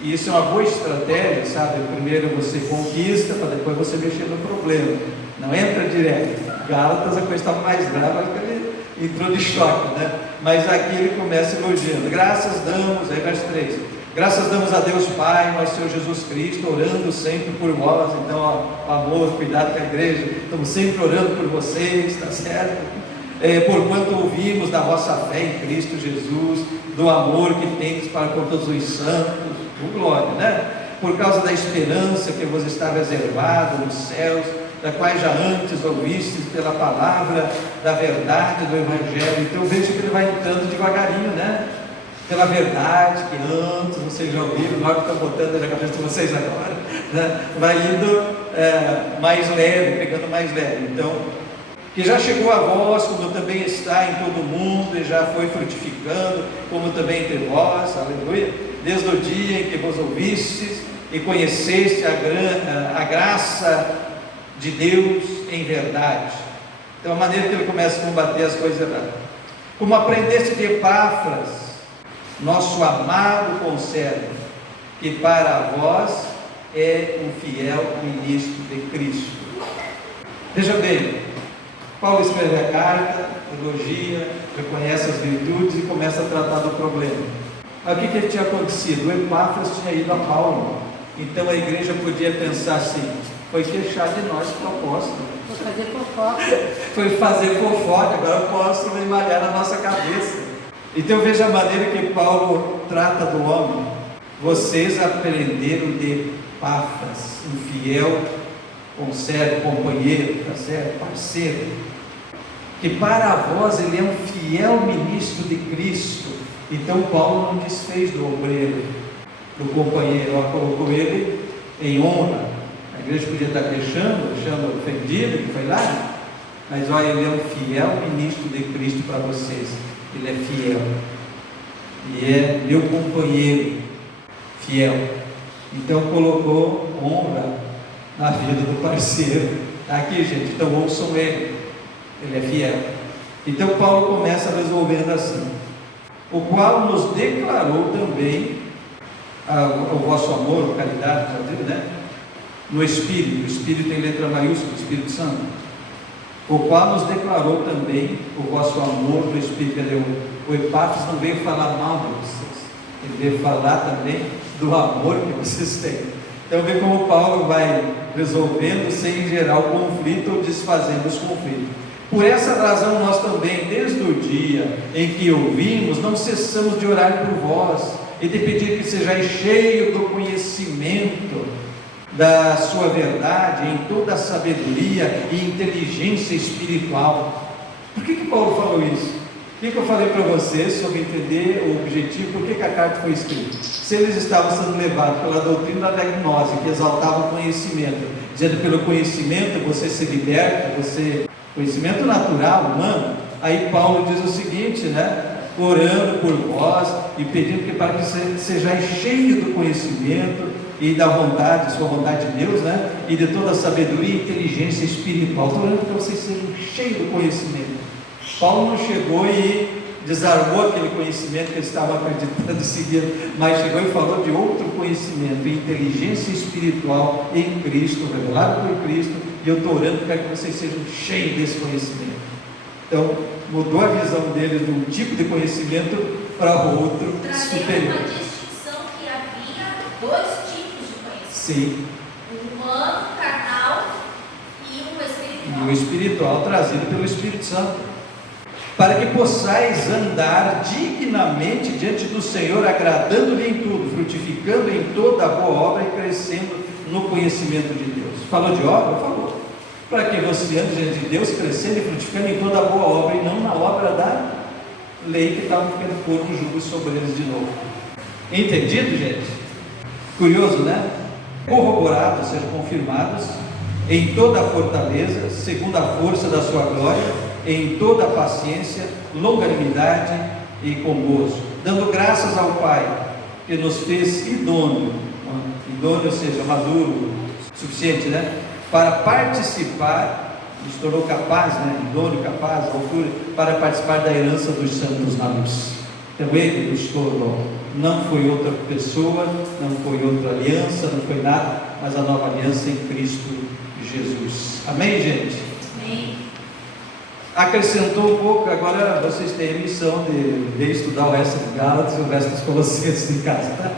E isso é uma boa estratégia, sabe? Primeiro você conquista, para depois você mexer no problema. Não entra direto. Gálatas, a coisa estava mais grave, acho que ele entrou de choque, né? Mas aqui ele começa elogiando. Graças damos, aí verso 3. Graças damos a Deus Pai, nosso Senhor Jesus Cristo, orando sempre por vós. Então, amor, cuidado com a igreja. Estamos sempre orando por vocês, está certo? Porquanto ouvimos da vossa fé em Cristo Jesus, do amor que tendes para com todos os santos, com glória, né? Por causa da esperança que vos está reservada nos céus, da qual já antes ouvistes pela palavra da verdade do Evangelho. Então veja que ele vai entrando devagarinho, né? Pela verdade que antes vocês já ouviram, logo está botando na cabeça de vocês agora, né? Vai indo mais leve, pegando mais leve. Então, que já chegou a vós, como também está em todo o mundo, e já foi frutificando, como também entre vós, aleluia, desde o dia em que vos ouvistes e conheceste a graça de Deus em verdade. Então, a maneira que ele começa a combater as coisas erradas. Como aprendeste de Epáfras, nosso amado conservo, que para vós é um fiel ministro de Cristo. Veja bem, Paulo escreve a carta, elogia, reconhece as virtudes e começa a tratar do problema. Mas o que tinha acontecido? O Epáfras tinha ido a Paulo. Então a igreja podia pensar assim: foi queixar de nós para o apóstolo. Foi fazer fofoca. Foi fazer fofoca, agora o apóstolo vai malhar na nossa cabeça. Então veja a maneira que Paulo trata do homem. Vocês aprenderam de Epáfras, um fiel conservo, companheiro, tá certo? Parceiro, que para vós ele é um fiel ministro de Cristo. Então Paulo não desfez do obreiro, do companheiro, colocou ele em honra. A igreja podia estar queixando, achando ofendido que foi lá, mas olha, ele é um fiel ministro de Cristo para vocês. Ele é fiel e é meu companheiro fiel. Então colocou honra na vida do parceiro. Aqui, gente, então ouçam ele é fiel. Então Paulo começa resolvendo assim: o qual nos declarou também o vosso amor, caridade, né? No Espírito. O Espírito em letra maiúscula, o Espírito Santo, o qual nos declarou também o vosso amor no Espírito. O Epáfras não veio falar mal de vocês, ele veio falar também do amor que vocês têm. Então vê como Paulo vai resolvendo sem gerar o conflito ou desfazendo os conflitos. Por essa razão nós também, desde o dia em que ouvimos, não cessamos de orar por vós e de pedir que sejais cheio do conhecimento da sua verdade, em toda a sabedoria e inteligência espiritual. Por que Paulo falou isso? O que eu falei para vocês sobre entender o objetivo, por que a carta foi escrita? Se eles estavam sendo levados pela doutrina da gnose, que exaltava o conhecimento, dizendo pelo conhecimento você se liberta, conhecimento natural, humano. Aí Paulo diz o seguinte, né? Orando por vós e pedindo que para que sejais cheio do conhecimento e da vontade, sua vontade de Deus, né? E de toda a sabedoria e inteligência espiritual. Estou orando para vocês sejam cheios do conhecimento. Paulo não chegou e desarmou aquele conhecimento que eles estavam acreditando e seguindo, mas chegou e falou de outro conhecimento, inteligência espiritual em Cristo, revelado por Cristo, e eu estou orando para que vocês sejam cheios desse conhecimento. Então, mudou a visão deles de um tipo de conhecimento para outro superior. Uma distinção que havia dois tipos de conhecimento. Sim. O humano, carnal e o espiritual. E o espiritual trazido pelo Espírito Santo. Para que possais andar dignamente diante do Senhor, agradando-lhe em tudo, frutificando em toda a boa obra e crescendo no conhecimento de Deus. Falou de obra? Falou. Para que você ande diante de Deus, crescendo e frutificando em toda a boa obra, e não na obra da lei que estava ficando pôr um jugo sobre eles de novo. Entendido, gente? Curioso, né? Corroborados, sejam confirmados em toda a fortaleza, segundo a força da sua glória, em toda a paciência, longanimidade e com gozo, dando graças ao Pai, que nos fez idôneo, ou seja, maduro, suficiente, né? Para participar, nos tornou capaz, né? Idôneo, capaz, altura, para participar da herança dos santos na luz. Então ele nos tornou, não foi outra pessoa, não foi outra aliança, não foi nada, mas a nova aliança em Cristo Jesus. Amém, gente? Amém. Acrescentou um pouco, agora vocês têm a missão de estudar o resto de Gálatas e o resto dos Colossenses em casa, tá?